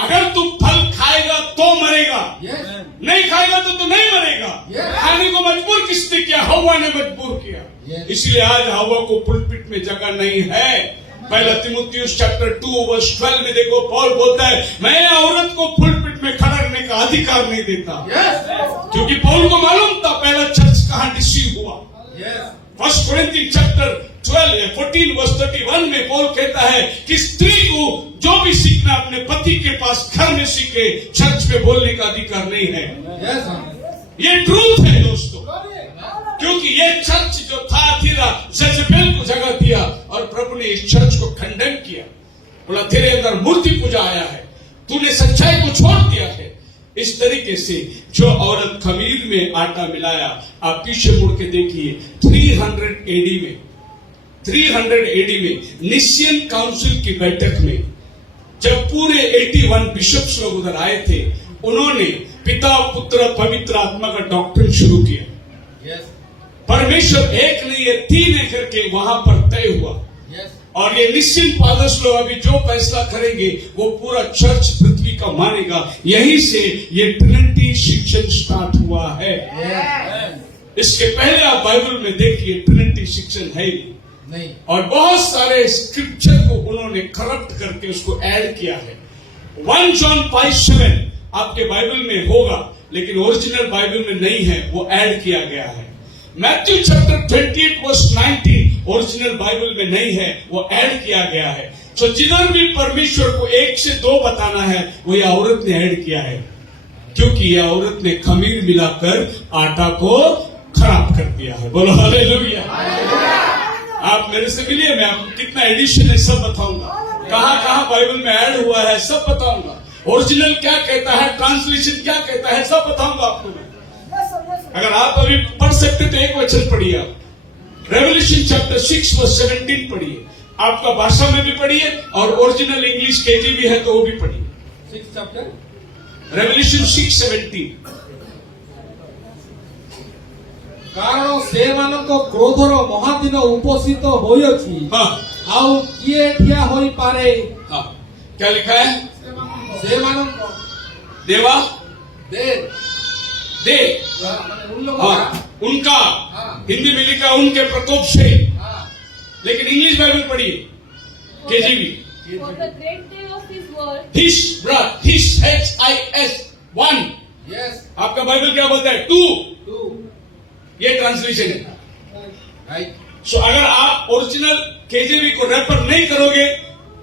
अगर तू फल खाएगा तो मरेगा, Yes. नहीं खाएगा तो नहीं मरेगा। Yes. खाने को मजबूर किसने किया? हवा ने मजबूर किया। Yes. इसलिए आज हवा को पुलपिट में जगह नहीं है। पहला तिमुथियुस चैप्टर 2 वर्स 12 में देखो पौल बोलता है मैं औरत को पुलपिट में खड़ा करने का अधिकार नहीं देता। Yes. क्योंकि पौल को मालूम था पहला चर्च कहां डिसीव हुआ। Yes. फर्स्ट कोरिन्थियंस चैप्टर 14 वर्स 31 में पौल कहता है कि स्त्री को जो भी सीखना अपने पति के पास घर में सीखे, चर्च में बोलने का अधिकार नहीं है। Yes. ये ट्रूथ है दोस्तों, क्योंकि ये चर्च जो था जजेबेल को जगह दिया और प्रभु ने इस चर्च को खंडन किया। बोला तेरे अंदर मूर्ति पूजा आया है, तूने सच्चाई को छोड़ दिया है। इस तरीके से जो औरत खमीर में आटा मिलाया, आप पीछे मुड़ के देखिए 300 एडी में निसियन काउंसिल की बैठक में जब पूरे 81 बिशप्स लोग उधर आए थे, उन्होंने पिता पुत्र पवित्र आत्मा का डॉक्ट्रिन शुरू किया। Yes. परमेश्वर एक नहीं है, 3 है करके वहां पर तय हुआ। Yes. और ये निश्चिंत फादर्स लोग अभी जो फैसला करेंगे वो पूरा चर्च पृथ्वी का मानेगा। यहीं से ये ट्रिनिटी शिक्षण स्टार्ट हुआ है। Yes. इसके पहले आप बाइबल में देखिए ट्रिनिटी शिक्षण है ही नहीं। और बहुत सारे स्क्रिप्चर को उन्होंने करप्ट करके उसको ऐड किया है। 1 जॉन 5:7 आपके बाइबल में होगा लेकिन ओरिजिनल बाइबल में नहीं है, वो ऐड किया गया है। Matthew chapter 28 verse 19 original Bible में नहीं है, वो ऐड किया गया है। तो जिधर भी परमेश्वर को 1 से 2 बताना है वो ये औरत ने ऐड किया है, क्योंकि ये औरत ने खमीर मिलाकर आटा को खराब कर दिया है। बोलो हालेलुया। आप मेरे से मिलिए, मैं आपको कितना एडिशन है सब बताऊंगा, कहां कहां बाइबल में ऐड हुआ है सब बताऊंगा, ओरिजिनल क्या कहता है, ट्रांसलेशन क्या कहता है सब बताऊंगा आपको मैं। अगर आप अभी पढ़ सकते तो एक वचन पढ़िए आप, रेवल्यूशन चैप्टर 6 वर्स 17 पढ़िए, आपका भाषा में भी पढ़िए और ओरिजिनल इंग्लिश केजीवी है तो वो भी पढ़िए। 6 chapter. रेवल्यूशन 6:17। କାରଣ ସେମାନଙ୍କ କ୍ରୋଧର ମହାଦିନ ଉପସ୍ଥିତ ହୋଇଅଛି, हाँ ଆଉ କିଏ ଠିଆ ହୋଇପାରେ? हाँ, क्या लिखा है? ସେମାନଙ୍କ देवा ଦେ दे, ମାନେ उन लोगों हाँ का उनका, हाँ। हिंदी में लिखा उनके प्रकोप से, हाँ, लेकिन इंग्लिश बाइबल पढ़िए केजीवी। For the great day of his word, his booth, his HIS 1, yes, आपका बाइबल क्या बोलता है? 2, two, ये ट्रांसलेशन है। right, सो अगर आप ओरिजिनल केजीवी को रेफर नहीं करोगे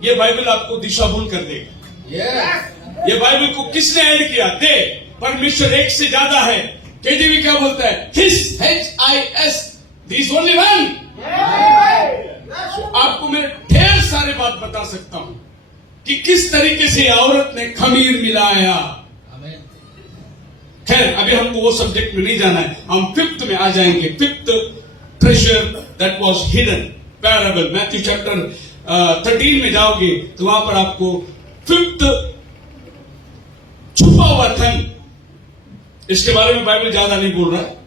ये बाइबल आपको दिशा भूल कर देगा। yes, ये बाइबल को किसने ऐड किया? दे, परमेश्वर एक से ज्यादा है। केजीवी क्या बोलता है? हिस HIS, दिस ओनली वन। आपको मैं ढेर सारे बात बता सकता हूं कि किस तरीके से औरत ने खमीर मिलाया। amen, खैर अभी हमको वो सब्जेक्ट में नहीं जाना है, हम 5th में आ जाएंगे। 5th treasure that was hidden parable, Matthew chapter 13 में जाओगे तो वहां पर आपको 5th छुपा हुआ धन, इसके बारे में बाइबल ज्यादा नहीं बोल रहा है,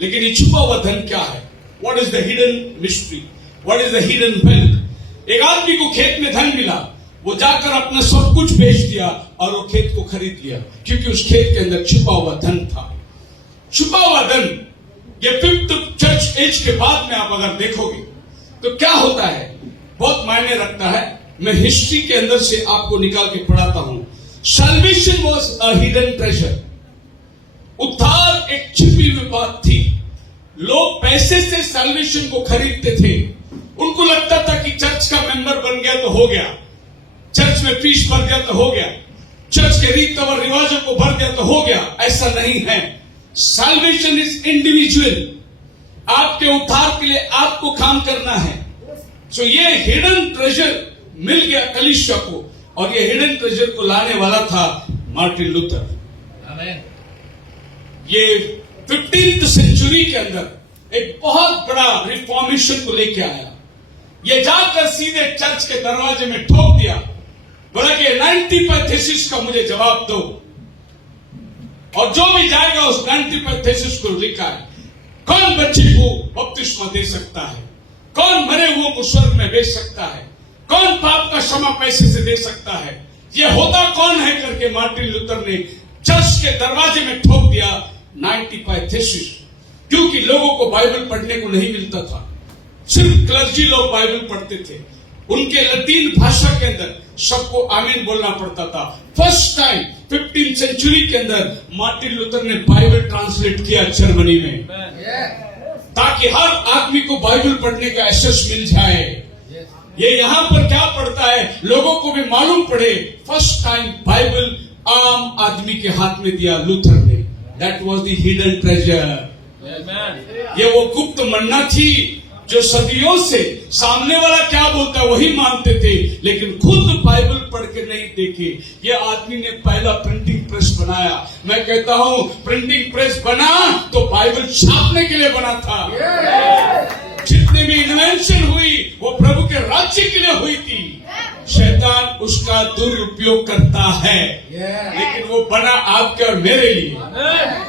लेकिन ये छुपा हुआ धन क्या है? What is the hidden mystery, what is the hidden wealth? एक आदमी को खेत में धन मिला, वो जाकर अपना सब कुछ बेच दिया और वो खेत को खरीद लिया, क्योंकि उस खेत के अंदर छुपा हुआ धन था। छुपा हुआ धन, ये 5th चर्च एज के बाद में आप अगर देखोगे तो क्या होता है, बहुत मायने रखता है। मैं हिस्ट्री के अंदर से आपको निकाल के पढ़ाता हूं। Salvation was a hidden treasure, उद्धार एक छिपी हुई बात थी। लोग पैसे से सैल्वेशन को खरीदते थे, उनको लगता था कि चर्च का मेंबर बन गया तो हो गया, चर्च में फीस भर गया तो हो गया, चर्च के रीत और रिवाजों को भर दिया तो हो गया। ऐसा नहीं है। सैल्वेशन इज इंडिविजुअल, आपके उद्धार के लिए आपको काम करना है। सो ये हिडन ट्रेजर मिल गया कलीसिया को, और ये हिडन ट्रेजर को लाने वाला था मार्टिन लूथर। amen, ये 15th सेंचुरी के अंदर एक बहुत बड़ा रिफॉर्मेशन को लेके आया। ये जाकर सीधे चर्च के दरवाजे में ठोक दिया, बोला कि 95 थीसिस का मुझे जवाब दो, और जो भी जाएगा उस 95 थीसिस को लिखा है। कौन बच्चे को बपतिस्मा दे सकता है, कौन मरे हुए को स्वर्ग में भेज सकता है, कौन पाप का क्षमा पैसे से दे सकता है, ये होता कौन है करके मार्टिन लूथर ने चर्च के दरवाजे में ठोक दिया 95 थीसिस। क्योंकि लोगों को बाइबल पढ़ने को नहीं मिलता था, सिर्फ क्लर्जी लोग बाइबल पढ़ते थे, उनके लतीन भाषा के अंदर सबको आमीन बोलना पड़ता था। फर्स्ट टाइम 15th सेंचुरी के अंदर मार्टिन लूथर ने बाइबल ट्रांसलेट किया जर्मनी में, ताकि हर आदमी को बाइबल पढ़ने का एक्सेस मिल जाए। ये यहाँ पर क्या पढ़ता है लोगों को भी मालूम पड़े। फर्स्ट टाइम बाइबल आम आदमी के हाथ में दिया लूथर ने। That was the hidden treasure. ये वो गुप्त मन्ना थी जो सदियों से सामने वाला क्या बोलता है वही मानते थे, लेकिन खुद बाइबल पढ़ के नहीं देखे। ये आदमी ने पहला प्रिंटिंग प्रेस बनाया। मैं कहता हूं प्रिंटिंग प्रेस बना तो बाइबल छापने के लिए बना था। जितनी भी इन्वेंशन हुई वो प्रभु के राज्य के लिए हुई थी। शैतान उसका दुरुपयोग करता है, लेकिन वो बना आपके और मेरे लिए।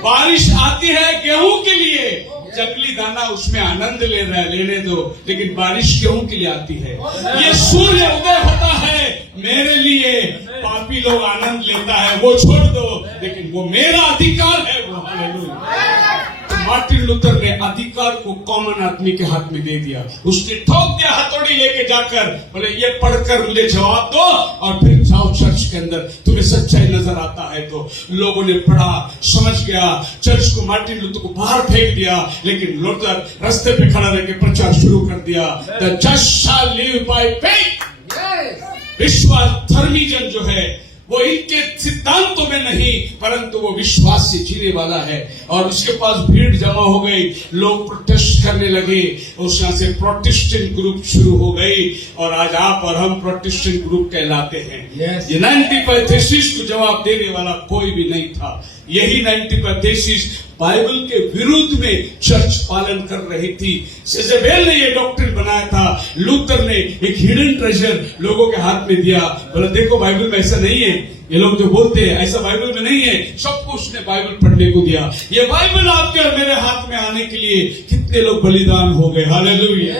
बारिश आती है गेहूं के लिए, जंगली दाना उसमें आनंद ले रहा है, लेने दो, लेकिन बारिश गेहूं के लिए आती है। ये सूर्य उदय होता है मेरे लिए, पापी लोग आनंद लेता है, वो छोड़ दो, लेकिन वो मेरा अधिकार है। वो हालेलुया। मार्टिन लूथर ने अधिकार को कॉमन आदमी के हाथ में दे दिया। उसने ठोक दिया हथौड़ी लेके जाकर, बोले ये पढ़कर मुझे जवाब दो और फिर जाओ चर्च के अंदर, तुम्हें सच्चाई नजर आता है तो। लोगों ने पढ़ा, समझ गया, चर्च को मार्टिन लूथर को बाहर फेंक दिया, लेकिन लूथर रास्ते पे खड़ा रह के प्रचार शुरू कर दिया। The just shall live by faith. विश्वास धर्मी जन जो है वो इनके सिद्धांतों में नहीं, परंतु वो विश्वास से जीने वाला है। और उसके पास भीड़ जमा हो गई, लोग प्रोटेस्ट करने लगे, उस यहाँ से प्रोटेस्टेंट ग्रुप शुरू हो गई, और आज आप और हम प्रोटेस्टेंट ग्रुप कहलाते हैं। ये 95 थीसिस को जवाब देने वाला कोई भी नहीं था। यही 95 थीसिस बाइबल के विरुद्ध में चर्च पालन कर रही थी। सेजेबेल ने ये डॉक्ट्रिन बनाया था, लूथर ने एक हिडन ट्रेजर लोगों के हाथ में दिया। बोला देखो बाइबल में ऐसा नहीं है, ये लोग जो बोलते हैं ऐसा बाइबल में नहीं है। सबको उसने बाइबल पढ़ने को दिया। ये बाइबल आपके और मेरे हाथ में आने के लिए कितने लोग बलिदान हो गए। हालेलुया।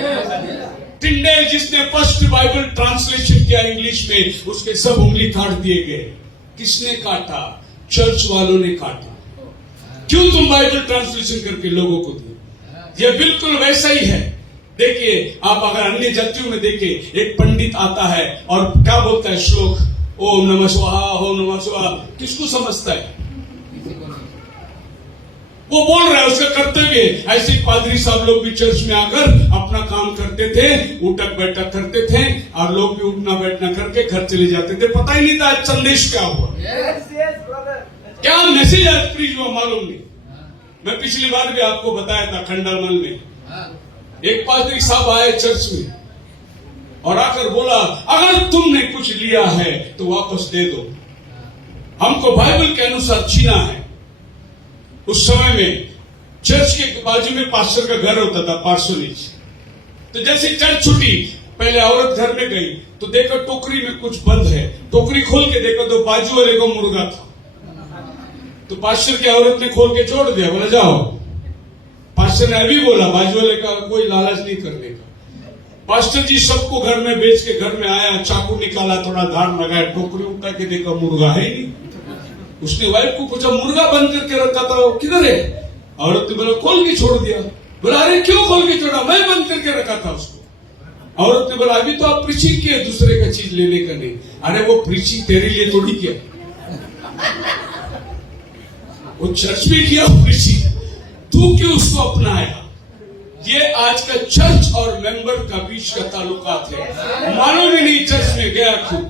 टिंडेल जिसने फर्स्ट बाइबल ट्रांसलेशन किया इंग्लिश में, उसके सब उंगली काट दिए गए। किसने काटा? चर्च वालों ने काटा। क्यों तुम बाइबल ट्रांसलेशन करके लोगों को दिए? ये बिल्कुल वैसा ही है। देखिए आप अगर अन्य जातियों में देखिए, एक पंडित आता है और क्या बोलता है श्लोक, ओम नमः स्वाहा, ओम नमः स्वाहा। किसको समझता है? वो बोल रहा है, उसका कर्तव्य। ऐसे पादरी साहब लोग भी चर्च में आकर अपना काम करते थे, उठक बैठक करते थे, और लोग भी उठना बैठना करके घर चले जाते थे। पता ही नहीं था संदेश क्या हुआ, क्या मैसेज आज प्रीच हुआ मालूम नहीं। मैं पिछली बार भी आपको बताया था, खंडामल में एक पादरी साहब आए चर्च में और आकर बोला अगर तुमने कुछ लिया है तो वापस दे दो, हमको बाइबल के अनुसार छीना है। उस समय में चर्च के बाजू में पास्टर का घर होता था, पार्सोनेज। तो जैसे चर्च छुटी, पहले औरत घर में गई तो देखो टोकरी में कुछ बंद है, टोकरी खोल के देखो तो बाजू वाले को मुर्गा था। तो पास्टर की औरत ने खोल के छोड़ दिया, बोला जाओ। पास्टर ने अभी बोला बाजू वाले का कोई लालच नहीं करने का। पास्टर जी सबको घर में बेच के घर में आया, चाकू निकाला, थोड़ा धार लगाया, टोकरी उठा के देखा मुर्गा है नहीं। उसने वाइफ को पूछा मुर्गा बंद करके रखा था, वो किधर है? औरत ने बोला खोल के छोड़ दिया। बोला अरे क्यों खोल के छोड़ा? मैं बंद करके रखा था उसको। औरत ने बोला अभी तो आप प्रीचिंग किए, दूसरे का चीज लेने का नहीं। अरे वो प्रीचिंग तेरे लिए थोड़ी किया, वो चर्च में किया प्रीचिंग, तू क्यों उसको अपनाया? ये आज का चर्च और मेंबर का बीच का ताल्लुकात है। मालूम ही नहीं चर्च में गया क्यों।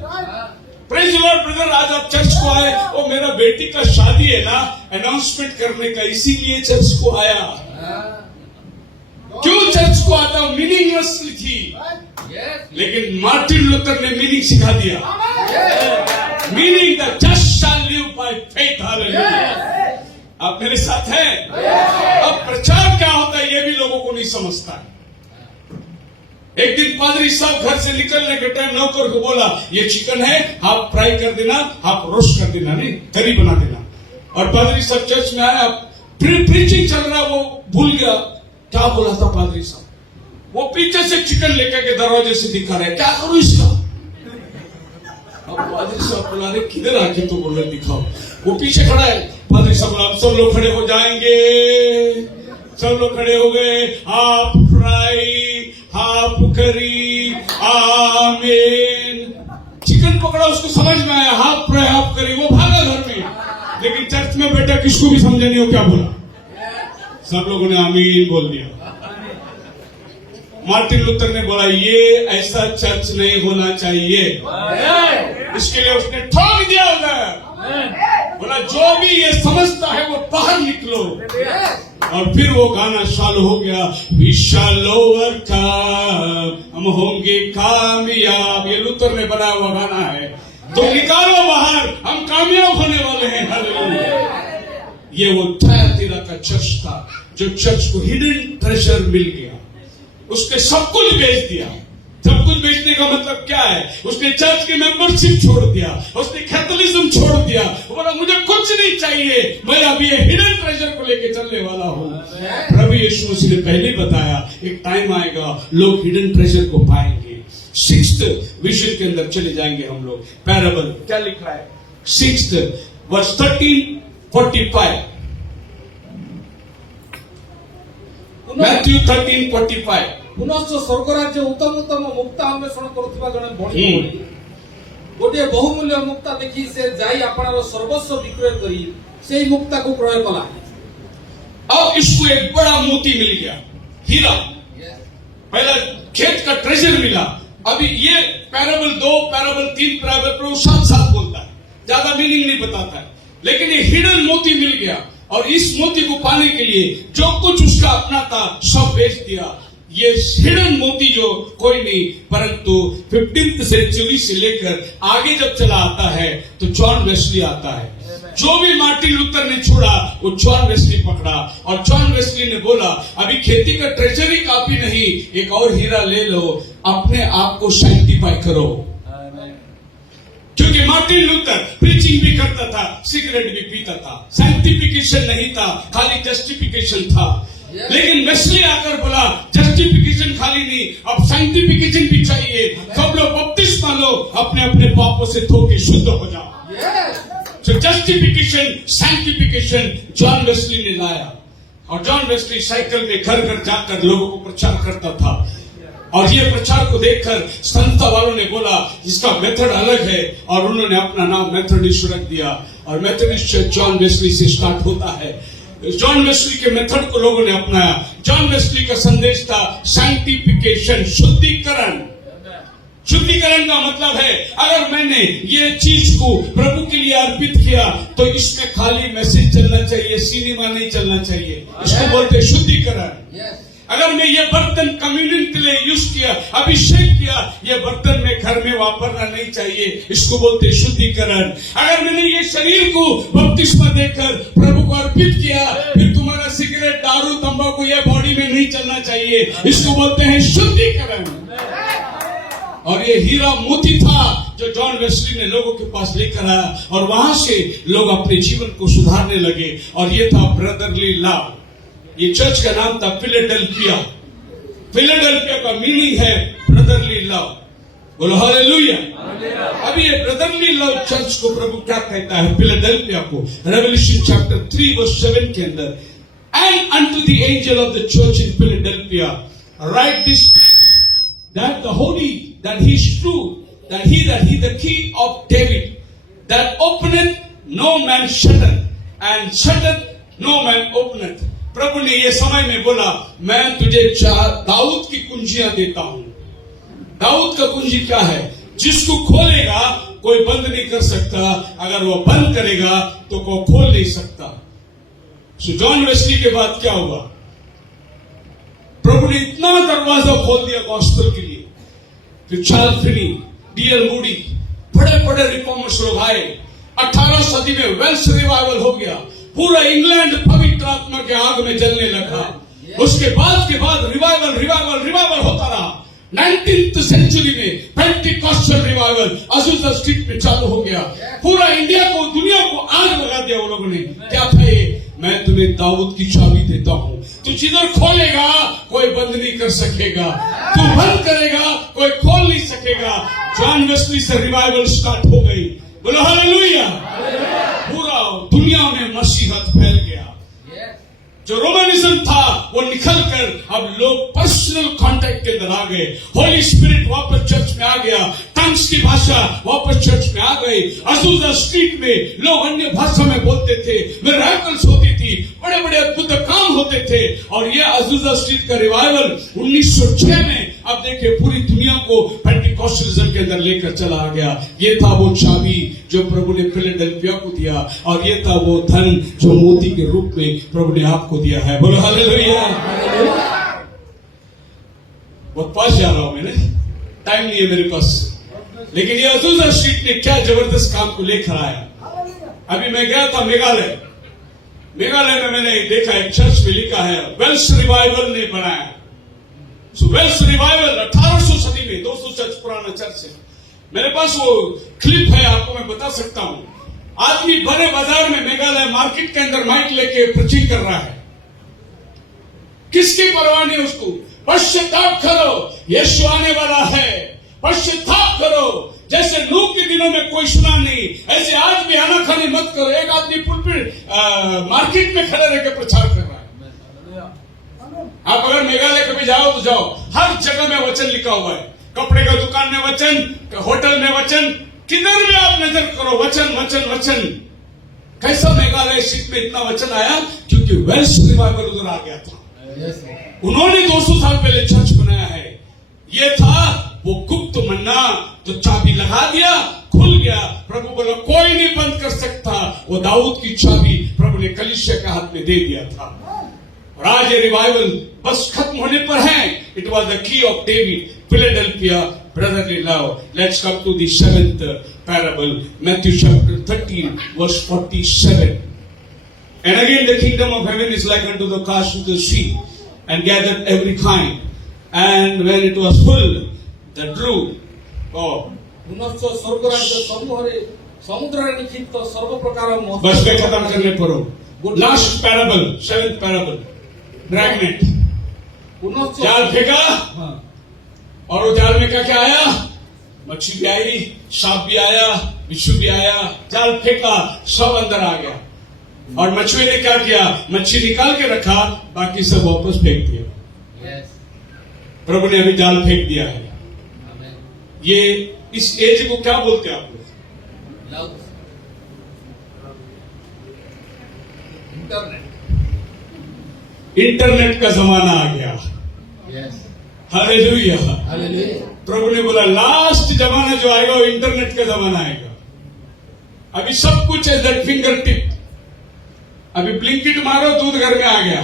प्रेज द लॉर्ड ब्रदर, आज आप चर्च को आए, वो मेरा बेटी का शादी है ना, अनाउंसमेंट करने का, इसीलिए चर्च को आया। क्यों चर्च को आता हूं? मीनिंगलेसली थी, लेकिन मार्टिन लूथर ने मीनिंग सिखा दिया। Meaning the just shall live by faith. Hallelujah. आप मेरे साथ हैं? अब प्रचार क्या होता है ये भी लोगों को नहीं समझता है। एक दिन पादरी साहब घर से निकलने के टाइम नौकर को बोला, ये चिकन है, हाफ फ्राई कर देना, हाफ रोस्ट कर देना, नहीं करी बना देना। और पादरी साहब चर्च में आया, प्रीचिंग चल रहा, वो भूल गया क्या बोला था पादरी साहब। वो पीछे से चिकन लेकर के दरवाजे से दिखा रहे, क्या करूं इसका। अब पादरी साहब बोला, अरे किधर आके तो बोल रहे दिखाओ। वो पीछे खड़ा है, पादरी साहब बोला, सब लोग खड़े हो जाएंगे। सब लोग खड़े हो गए, हाफ फ्राई, हाफ करी, आमीन। चिकन पकड़ा, उसको समझ में आया, हाफ फ्राई हाफ करी, वो भागा घर में। लेकिन चर्च में बैठा किसको भी समझ नहीं हो क्या बोला। सब लोगों ने आमीन बोल दिया। मार्टिन लूथर ने बोला, ये ऐसा चर्च नहीं होना चाहिए। इसके लिए उसने ठोक दिया उधर, बोला जो भी ये समझता है वो बाहर निकलो। और फिर वो गाना चालू हो गया, वी शैल ओवरकम, हम होंगे कामयाब। ये लूथर ने बनाया हुआ गाना है, तो निकालो बाहर, हम कामयाब होने वाले हैं। हालेलुया। ये वो थैयातीरा का चर्च था, जो चर्च को हिडन ट्रेजर मिल गया। उसने सब कुछ बेच दिया। सब कुछ बेचने का मतलब क्या है? उसने चर्च की मेंबरशिप छोड़ दिया, उसने कैथोलिज्म छोड़ दिया। वो बोला, मुझे कुछ नहीं चाहिए, मैं अभी ये हिडन ट्रेजर को लेके चलने वाला हूँ। प्रभु यीशु मसीह ने पहले बताया, एक टाइम आएगा लोग हिडन ट्रेजर को पाएंगे। 6th विजन के अंदर चले जाएंगे हम लोग। पैराबल क्या लिखा है? 6th verse 13:45, Matthew 13:45। पुनश्च स्वर्गराज्य उत्तम उत्तम मुक्ता अन्वेषण करुवा जड़े बणी गोटे बहुमूल्य मुक्ता देखी से जाई आपणार सर्वस्व विक्रय करी से मुक्ता को क्रय कला। अब इसको एक बड़ा मोती मिल गया, हीरा। पहला खेत का ट्रेजर मिला। अभी ये पैराबल 2, पैराबल 3, पैराबल साथ बोलता है, ज्यादा मीनिंग नहीं बताता है, लेकिन ये हिडन मोती मिल गया। और इस मोती को पाने के लिए जो कुछ उसका अपना था सब बेच दिया। ये हिडन मोती जो कोई नहीं, परंतु 15th सेंचुरी से लेकर आगे जब चला आता है तो जॉन वेस्ली आता है। जो भी मार्टिन लूथर ने छोड़ा वो जॉन वेस्ली पकड़ा। और जॉन वेस्ली ने बोला, अभी खेती का ट्रेजर ही काफी नहीं, एक और हीरा ले लो, अपने आप को सैंक्टिफाई करो। क्योंकि मार्टिन लूथर प्रीचिंग भी करता था, सिगरेट भी पीता था, सैंक्टिफिकेशन नहीं था, खाली जस्टिफिकेशन था। लेकिन वेस्ली आकर बोला, जस्टिफिकेशन खाली नहीं, अब सैंक्टिफिकेशन भी चाहिए। सब लोग बपतिस्मा लो, अपने अपने पापों से धो के शुद्ध हो जाओ। So justification, sanctification John Wesley ने लाया। और जॉन वेस्ली साइकिल में घर घर जाकर लोगों को प्रचार करता था। और ये प्रचार को देखकर संस्था वालों ने बोला, इसका मेथड अलग है, और उन्होंने अपना नाम मेथोडिस्ट रख दिया। और मेथोडिस्ट चर्च जॉन वेस्ली से स्टार्ट होता है। जॉन वेस्ली के मेथड को लोगों ने अपनाया। जॉन वेस्ली का संदेश था सैंक्टिफिकेशन, शुद्धिकरण। शुद्धिकरण का मतलब है, अगर मैंने ये चीज को प्रभु के लिए अर्पित किया तो इसमें खाली मैसेज चलना चाहिए, सिनेमा नहीं चलना चाहिए। इसको बोलते हैं शुद्धिकरण। अगर मैं ये बर्तन कम्युनियन के लिए यूज किया, अभिषेक किया, ये बर्तन में घर में वापरना नहीं चाहिए, इसको बोलते हैं शुद्धिकरण। अगर मैंने ये शरीर को बपतिस्मा देकर प्रभु को अर्पित किया, फिर तुम्हारा सिगरेट, दारू, तंबाकू ये बॉडी में नहीं चलना चाहिए, इसको बोलते हैं शुद्धिकरण। और ये हीरा मोती था जो जॉन वेस्ली ने लोगों के पास लेकर आया, और वहां से लोग अपने जीवन को सुधारने लगे। और ये था ब्रदरली लव। ये चर्च का नाम था फिलाडेल्फिया। फिलाडेल्फिया का मीनिंग है ब्रदरली लव। बोलो हालेलुया। अभी ये ब्रदरली लव चर्च को प्रभु क्या कहता है फिलाडेल्फिया को? रेवलेशन चैप्टर 3 वर्स 7 के अंदर, and unto the angel of the church in Philadelphia right this, that the holy, that he is true, that he the key of David, that openeth no man shutteth, and shutteth no man openeth. प्रभु ने ये समय में बोला, मैं तुझे दाऊद की कुंजियां देता हूं। दाऊद का कुंजी क्या है? जिसको खोलेगा कोई बंद नहीं कर सकता, अगर वो बंद करेगा तो कोई खोल नहीं सकता। सो जॉन वेस्ली के बाद क्या हुआ? प्रभु ने इतना दरवाजा खोल दिया गॉस्पेल के लिए। फिर चार्ल्स फिनी, डीएल मूडी, बड़े बड़े रिफॉर्मर्स लोग आए। 18 सदी में वेल्स रिवाइवल हो गया। पूरा इंग्लैंड पवित्र आत्मा के आग में जलने लगा। उसके बाद रिवाइवल होता रहा। 19th सेंचुरी में पेंटिकॉस्टल रिवाइवल अज़ुज़ा स्ट्रीट में चालू हो गया। पूरा इंडिया को, दुनिया को आग लगा दिया उन लोगों ने। क्या था ये? मैं तुम्हें दाऊद की चाबी देता हूं, तू जिधर खोलेगा कोई बंद नहीं कर सकेगा, तू बंद करेगा कोई खोल नहीं सकेगा। जॉन वेस्ली से रिवाइवल स्टार्ट हो गई। बोलो हालेलुया। पूरा दुनिया में मसीहत फैल गया। जो रोमनिज्म था वो निकलकर अब लोग पर्सनल कांटेक्ट के अंदर आ गए। होली स्पिरिट वापस चर्च में आ गया। टंग्स की भाषा वापस चर्च में आ गई। अज़ुज़ा स्ट्रीट में लोग अन्य भाषा में बोलते थे, मिरेकल्स होती थी, बड़े बड़े अद्भुत काम होते थे। और ये अज़ुज़ा स्ट्रीट का रिवाइवल 1906 में अब देखिए पूरी दुनिया को पेंटिकॉस्टलिज्म के अंदर लेकर चला आ गया। ये था वो चाबी जो प्रभु ने फिलाडेल्फिया को दिया, और ये था वो धन जो मोती के रूप में प्रभु ने आपको दिया है। बोलो हालेलुया। बहुत पास जा रहा हूं मैंने, टाइम नहीं है मेरे पास, लेकिन ये अज़ुज़ा स्ट्रीट ने क्या जबरदस्त काम को लेकर आया। अभी मैं गया था मेघालय में मैंने देखा एक चर्च में लिखा है वेल्स रिवाइवल ने बनाया। वेल्स रिवाइवल 1800 सदी में, 200 चर्च पुराना चर्च है। मेरे पास वो क्लिप है, आपको मैं बता सकता हूं। आदमी बड़े बाजार में मेघालय मार्केट के अंदर माइक लेके प्रचिंग कर रहा है। किसकी परवाह नहीं उसको। पश्चाताप करो, यीशु आने वाला है। पश्चाताप करो। जैसे नूह के दिनों में कोई सुना नहीं, ऐसे आज भी आनाकानी मत करो। एक आदमी पुलपिट मार्केट में खड़े रह के प्रचार कर रहा है। आप अगर मेघालय कभी जाओ तो जाओ, हर जगह में वचन लिखा हुआ है। कपड़े का दुकान में वचन, होटल में वचन, किधर भी आप नजर करो वचन वचन वचन। कैसा मेघालय स्ट्रीट में इतना वचन आया? क्योंकि वेल्स रिवाइवल उधर आ गया था। उन्होंने 200 साल पहले चर्च बनाया है। ये था वो गुप्त मन्ना, तो चाबी लगा दिया, खुल गया। प्रभु बोला कोई नहीं बंद कर सकता। वो दाऊद की चाबी प्रभु ने कलीसिया के हाथ में दे दिया था। और आज ये रिवाइवल बस खत्म होने पर है। It was the key of David, Philadelphia, brotherly love. Let's come to the 7th parable, Matthew chapter 13, verse 47. And again the kingdom of heaven is like unto the cast of the sea, and gathered every kind. And when it was full, the drew. Oh. पुनश्च स्वर्ग राज्य समूहरे समुद्र निक्षिप्त सर्व प्रकार बस में खत्म करने पड़ो। Last parable, 7th parable, dragnet. पुनश्च जाल फेंका, और वो जाल में क्या आया? मच्छी भी आई, सांप भी आया, बिच्छू भी आया। जाल फेंका, सब अंदर आ गया। और मछुए ने क्या किया? मच्छी निकाल के रखा, बाकी सब वापस फेंक दिया। प्रभु ने अभी जाल फेंक दिया है। ये इस एज को क्या बोलते हैं आप लोग? इंटरनेट का जमाना आ गया। हालेलुया। प्रभु ने बोला लास्ट जमाना जो आएगा वो इंटरनेट का जमाना आएगा। अभी सब कुछ है दैट फिंगर टिप। अभी ब्लिंकिट मारो, दूध घर में आ गया।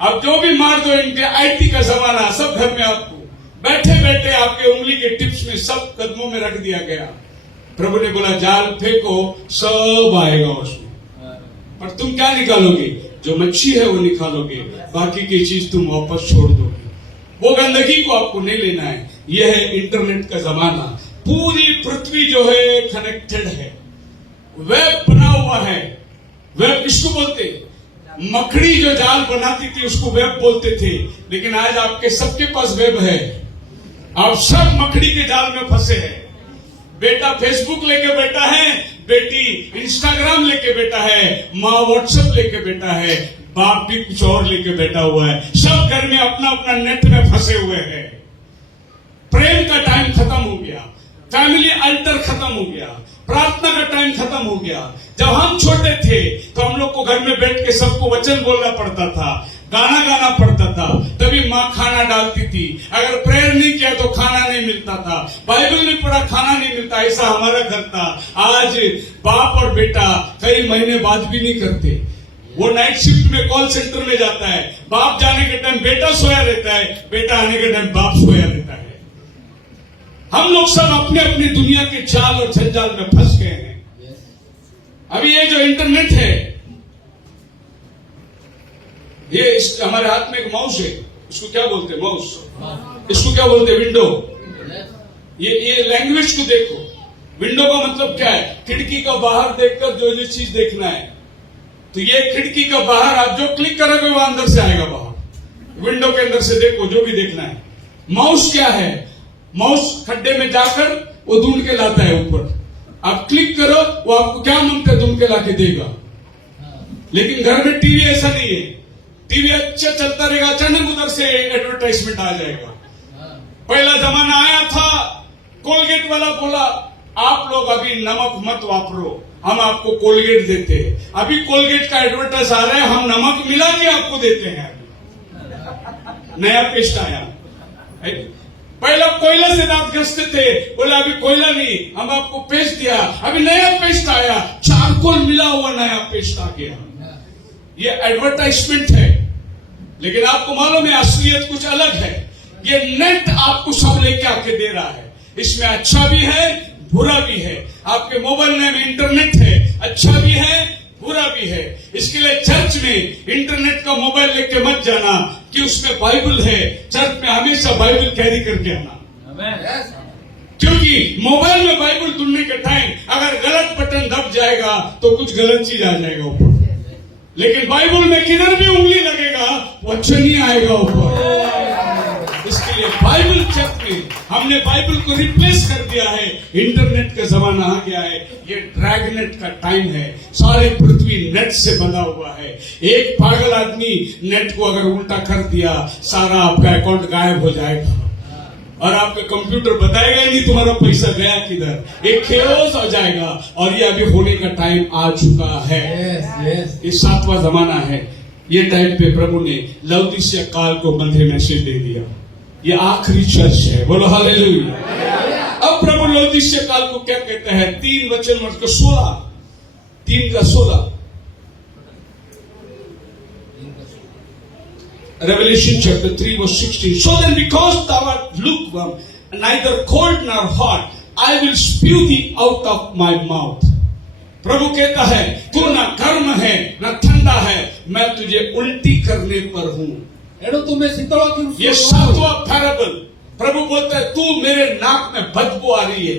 अब जो भी मार दो, इनके आईटी का जमाना, सब घर में आपको बैठे बैठे आपके उंगली के टिप्स में सब कदमों में रख दिया गया। प्रभु ने बोला जाल फेंको, सब आएगा उसमें, पर तुम क्या निकालोगे? जो मच्छी है वो निकालोगे, बाकी की चीज तुम वापस छोड़ दोगे। वो गंदगी को आपको नहीं लेना है। यह है इंटरनेट का जमाना। पूरी पृथ्वी जो है कनेक्टेड है, वेब बना हुआ है। वेब किसको बोलते? मकड़ी जो जाल बनाती थी उसको वेब बोलते थे, लेकिन आज आपके सबके पास वेब है। आप सब मकड़ी के जाल में फंसे हैं। बेटा फेसबुक लेके बैठा है, बेटी इंस्टाग्राम लेके बैठा है, माँ व्हाट्सएप लेके बैठा है, बाप भी कुछ और लेके बैठा हुआ है। सब घर में अपना अपना नेट में फंसे हुए हैं। प्रेम का टाइम खत्म हो गया, फैमिली अल्टर खत्म हो गया, प्रार्थना का टाइम खत्म हो गया। जब हम छोटे थे तो हम लोग को घर में बैठ के सबको वचन बोलना पड़ता था, गाना गाना पड़ता था, तभी माँ खाना डालती थी। अगर प्रेयर नहीं किया तो खाना नहीं मिलता था, बाइबल नहीं पढ़ा खाना नहीं मिलता। ऐसा हमारा घर था। आज बाप और बेटा कई महीने बात भी नहीं करते। वो नाइट शिफ्ट में कॉल सेंटर में जाता है, बाप जाने के टाइम बेटा सोया रहता है, बेटा आने के टाइम बाप सोया रहता है। हम लोग सब अपने अपनी दुनिया के जाल और जंजाल में फंस गए हैं। अभी ये जो इंटरनेट है, ये हमारे हाथ में एक माउस है, इसको क्या बोलते हैं? माउस। इसको क्या बोलते हैं? विंडो। ये लैंग्वेज को देखो। विंडो का मतलब क्या है? खिड़की का बाहर देखकर जो जो चीज देखना है, तो ये खिड़की का बाहर आप जो क्लिक करोगे वो अंदर से आएगा बाहर। विंडो के अंदर से देखो जो भी देखना है। माउस क्या है? माउस खड्डे में जाकर वो ढूंढ के लाता है ऊपर। आप क्लिक करो, वो आपको क्या मांगता है ढूंढ के लाके देगा। लेकिन घर में टीवी ऐसा नहीं है। टीवी अच्छा चलता रहेगा, अचानक उधर से एडवर्टाइजमेंट आ जाएगा। पहला जमाना आया था, कोलगेट वाला बोला आप लोग अभी नमक मत वापरो, हम आपको कोलगेट देते हैं। अभी कोलगेट का एडवर्टाइज आ रहा है, हम नमक मिला के आपको देते हैं। नया पेस्ट आया। पहला कोयला से दांत घसते थे, बोला अभी कोयला नहीं, हम आपको पेस्ट दिया। अभी नया पेस्ट आया, चारकोल मिला हुआ नया पेस्ट आ गया। ये एडवर्टाइजमेंट है, लेकिन आपको मालूम है असलियत कुछ अलग है। ये नेट आपको सब लेके आके दे रहा है। इसमें अच्छा भी है, बुरा भी है। आपके मोबाइल में इंटरनेट है, अच्छा भी है, बुरा भी है। इसके लिए चर्च में इंटरनेट का मोबाइल लेके मत जाना कि उसमें बाइबल है। चर्च में हमेशा बाइबल कैरी करके आना, क्योंकि मोबाइल में बाइबल ढूंढने के टाइम अगर गलत बटन दब जाएगा तो कुछ गलत चीज आ जाएगा ऊपर। लेकिन बाइबल में किधर भी उंगली लगेगा वो अच्छा नहीं आएगा ऊपर। इसके लिए बाइबल चर्च में हमने बाइबल को रिप्लेस कर दिया है। इंटरनेट का जमाना आ गया है, ये ड्रैगनेट का टाइम है। सारी पृथ्वी नेट से बना हुआ है। एक पागल आदमी नेट को अगर उल्टा कर दिया, सारा आपका अकाउंट गायब हो जाएगा और आपका कंप्यूटर बताएगा ही नहीं तुम्हारा पैसा गया किधर। एक खेओस हो जाएगा। और ये अभी होने का टाइम आ चुका है। ये 7वां जमाना है। ये टाइम पे प्रभु ने लौदीसिया काल को बंधे मैसेज दे दिया। ये आखिरी चर्च है, बोलो हालेलुया। अब प्रभु लौदीसिया काल को क्या कहता है? 3 वचन वर्ष को 16, 3 का 16, Revelation chapter 3 verse 16. So then because thou art lukewarm, neither cold nor hot, I will spew thee out of my mouth. प्रभु कहता है तू ना गर्म है ना ठंडा है, मैं तुझे उल्टी करने पर हूं। ये 7वां पैराबल। प्रभु बोलता है तू मेरे नाक में बदबू आ रही है,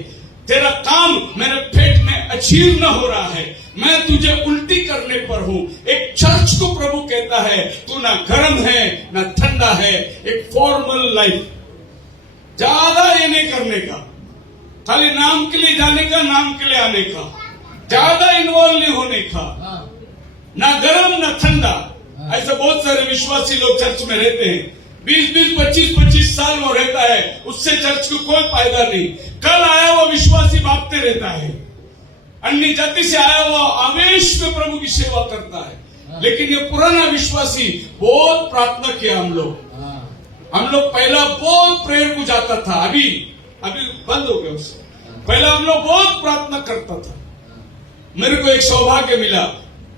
तेरा काम मेरे पेट में अजीर्ण हो रहा है, मैं तुझे उल्टी करने पर हूं। एक चर्च को प्रभु कहता है तू ना गर्म है ना ठंडा है। एक फॉर्मल लाइफ, ज्यादा ये नहीं करने का, खाली नाम के लिए जाने का, नाम के लिए आने का, ज्यादा इन्वॉल्व नहीं होने का, ना गर्म ना ठंडा। ऐसे बहुत सारे विश्वासी लोग चर्च में रहते हैं, 20-20, 25-25 साल वो रहता है, उससे चर्च को कोई फायदा नहीं। कल आया हुआ विश्वासी भागते रहता है, अन्य जाति से आया हुआ आवेश में प्रभु की सेवा करता है। लेकिन ये पुराना विश्वासी बहुत प्रार्थना किया। हम लोग पहला बहुत प्रेयर को जाता था, अभी बंद हो गया उससे। पहला हम लोग बहुत प्रार्थना करता था। मेरे को एक सौभाग्य मिला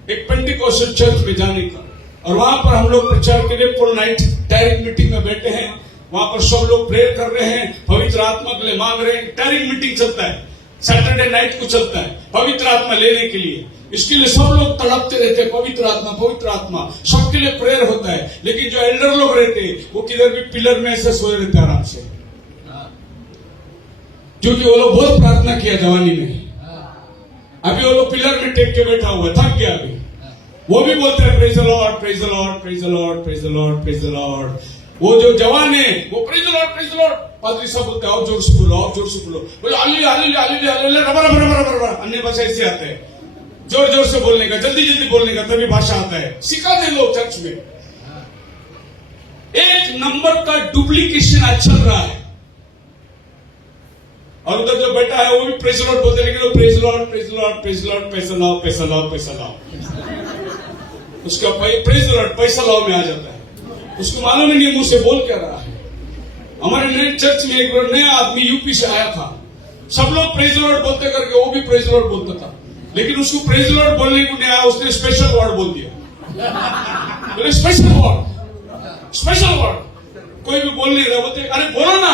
एक पेंटिकोस्टल चर्च में जाने का, और वहां पर हम लोग प्रचार के लिए फुल नाइट डायरेक्ट मीटिंग में बैठे हैं। वहां पर सब लोग प्रेयर कर रहे हैं, पवित्र आत्मा के लिए मांग रहे हैं। डायरेक्ट मीटिंग चलता है, सैटरडे नाइट को चलता है, पवित्र आत्मा लेने के लिए। इसके लिए सब लोग तड़पते रहते हैं, पवित्र आत्मा पवित्र आत्मा। सबके लिए प्रेयर होता है। लेकिन जो एल्डर लोग रहते हैं वो किधर भी पिलर में ऐसे सोए रहते आराम से, क्योंकि वो लोग बहुत प्रार्थना किया जवानी में। अभी वो लोग पिलर में टेक के बैठा हुआ, थक गया अभी। वो भी बोलते हैं praise the Lord, praise the Lord, praise the Lord, praise the Lord, praise the Lord. वो जो जवान है वो praise the Lord, praise the Lord. पादरी साहब बोलते हैं और जोर से बोलो, और जोर से बोलो, बोले hallelujah hallelujah hallelujah hallelujah, rubber rubber rubber rubber. अन्य भाषा ऐसे आते हैं, जोर जोर से बोलने का, जल्दी जल्दी बोलने का, तभी भाषा आता है। सिखा दे लोग चर्च में। एक नंबर का डुप्लीकेशन आज चल रहा है। और उधर जो बैठा है वो भी प्रेज लॉर्ड बोलते, लेकिन वो praise Lord praise Lord praise Lord, पैसा लाओ पैसा लाओ पैसा लाओ। उसका प्रेज लॉर्ड पैसा लाओ में आ जाता है। उसको मालूम ही नहीं मुंह से बोल क्या रहा है। हमारे नए चर्च में एक बार नया आदमी यूपी से आया था। सब लोग प्रेज लॉर्ड बोलते करके वो भी प्रेज लॉर्ड बोलता था, लेकिन उसको प्रेज लॉर्ड बोलने को नहीं आया। उसने स्पेशल वर्ड बोल दिया, बोले स्पेशल वर्ड, स्पेशल वर्ड। कोई भी बोल नहीं रहा, बोलते अरे बोलो ना,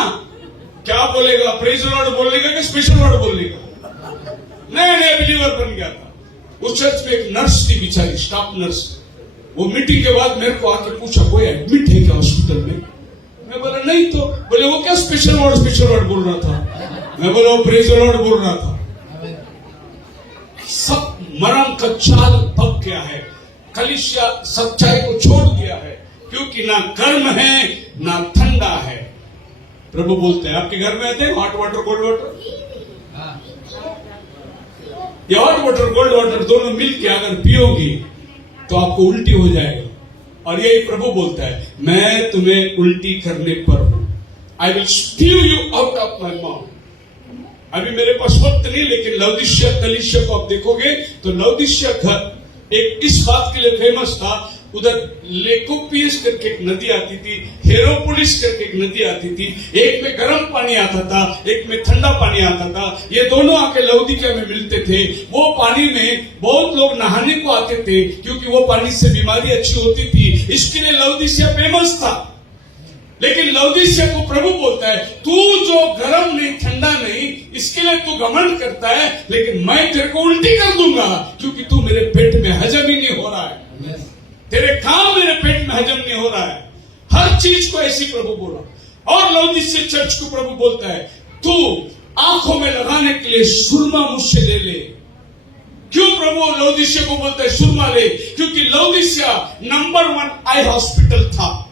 क्या बोलेगा, प्रेज लॉर्ड बोलने का कि स्पेशल वर्ड बोलने का? नया नया बिलीवर बन गया था। उस चर्च में एक नर्स थी बेचारी, स्टाफ नर्स। वो मीटिंग के बाद मेरे को आके पूछा, कोई एडमिट है क्या हॉस्पिटल में? मैं बोला नहीं तो। बोले वो क्या स्पेशल वार्ड बोल रहा था? मैं बोला वो प्रेज द लॉर्ड बोल रहा था। सब मरम का चाल पक गया है, कलीसिया सच्चाई को छोड़ दिया है, क्योंकि ना गर्म है ना ठंडा है। प्रभु बोलते हैं आपके घर में आते हैं हॉट वाटर कोल्ड वाटर, ये हॉट वाटर कोल्ड वाटर दोनों मिलके अगर पियोगी तो आपको उल्टी हो जाएगा। और यही प्रभु बोलता है, मैं तुम्हें उल्टी करने पर हूं। I will spew you out of my mouth. अभी मेरे पास वक्त नहीं, लेकिन लौदीसिया कलीसिया को आप देखोगे तो लौदीसिया घर एक इस बात के लिए फेमस था, उधर लेकोपियस करके एक नदी आती थी, हेरोपोलिस करके एक नदी आती थी। एक में गर्म पानी आता था, एक में ठंडा पानी आता था। ये दोनों आके लौदीकिया में मिलते थे। वो पानी में बहुत लोग नहाने को आते थे, क्योंकि वो पानी से बीमारी अच्छी होती थी। इसके लिए लौदीसिया फेमस था। लेकिन लौदीसिया को प्रभु बोलता है, तू जो गर्म नहीं ठंडा नहीं, इसके लिए तू घमंड करता है, लेकिन मैं तेरे को उल्टी कर दूंगा, क्योंकि तू मेरे पेट में हजम ही नहीं हो रहा है। तेरे काम मेरे पेट में हजम नहीं हो रहा है। हर चीज को ऐसी प्रभु बोला। और लौदीसिया चर्च को प्रभु बोलता है, तू आंखों में लगाने के लिए सुरमा मुझसे ले ले। क्यों प्रभु लौदीसिया को बोलता है सुरमा ले? क्योंकि लौदीसिया नंबर 1 आई हॉस्पिटल था,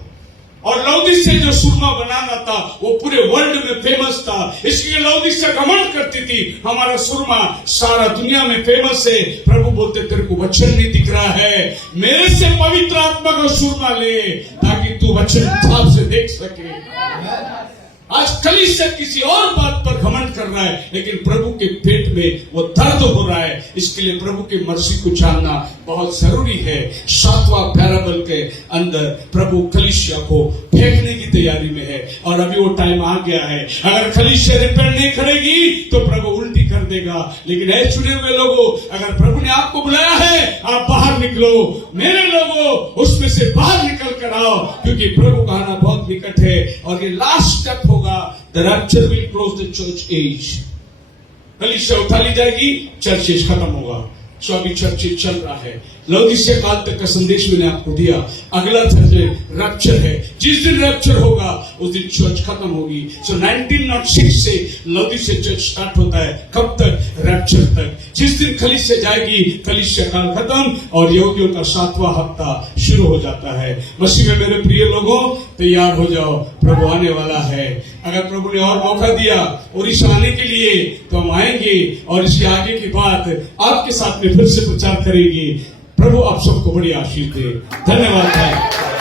और लौदीसिया जो सुरमा बनाना था वो पूरे वर्ल्ड में फेमस था। इसलिए लौदीसिया घमंड करती थी, हमारा सुरमा सारा दुनिया में फेमस है। प्रभु बोलते, तेरे को वचन नहीं दिख रहा है, मेरे से पवित्र आत्मा का सुरमा ले, ताकि तू वचन भाव से देख सके। आज कलीसिया किसी और बात पर घमंड कर रहा है, लेकिन प्रभु के पेट में वो दर्द हो रहा है। इसके लिए प्रभु की मर्जी को जानना बहुत जरूरी है। 7वां पैराबल के अंदर प्रभु कलीसिया को फेंकने की तैयारी में है, और अभी वो टाइम आ गया है। अगर कलीसिया रिपेयर नहीं करेगी तो प्रभु उल्टी कर देगा। लेकिन ऐ चुने हुए लोगों, अगर प्रभु ने आपको बुलाया है, आप बाहर निकलो। मेरे लोगों, उसमें से बाहर निकल कर आओ, क्योंकि प्रभु का आना बहुत निकट है। और ये लास्ट स्टेप होगा, the rapture will close the church age. कलीसिया उठा ली जाएगी, चर्च एज खत्म होगा। सो अभी चर्च एज चल रहा है। लौदीसिया काल तक का संदेश मैंने आपको दिया। अगला रैप्चर है। जिस दिन रैप्चर होगा उस दिन चर्च खत्म होगी। सो 1906 से लौदीसिया चर्च स्टार्ट होता है। कब तक? रैप्चर तक। जिस दिन कलीसिया जाएगी, कलीसिया काल खत्म और यहूदियों का 7वां हफ्ता शुरू हो जाता है। मसीह में मेरे प्रिय लोगों, तैयार हो जाओ, प्रभु आने वाला है। अगर प्रभु ने और मौका दिया और इस आने के लिए, तो हम आएंगे और इसके आगे की बात आपके साथ में फिर से प्रचार करेंगे। प्रभु आप सबको बड़ी आशीष दे। धन्यवाद है।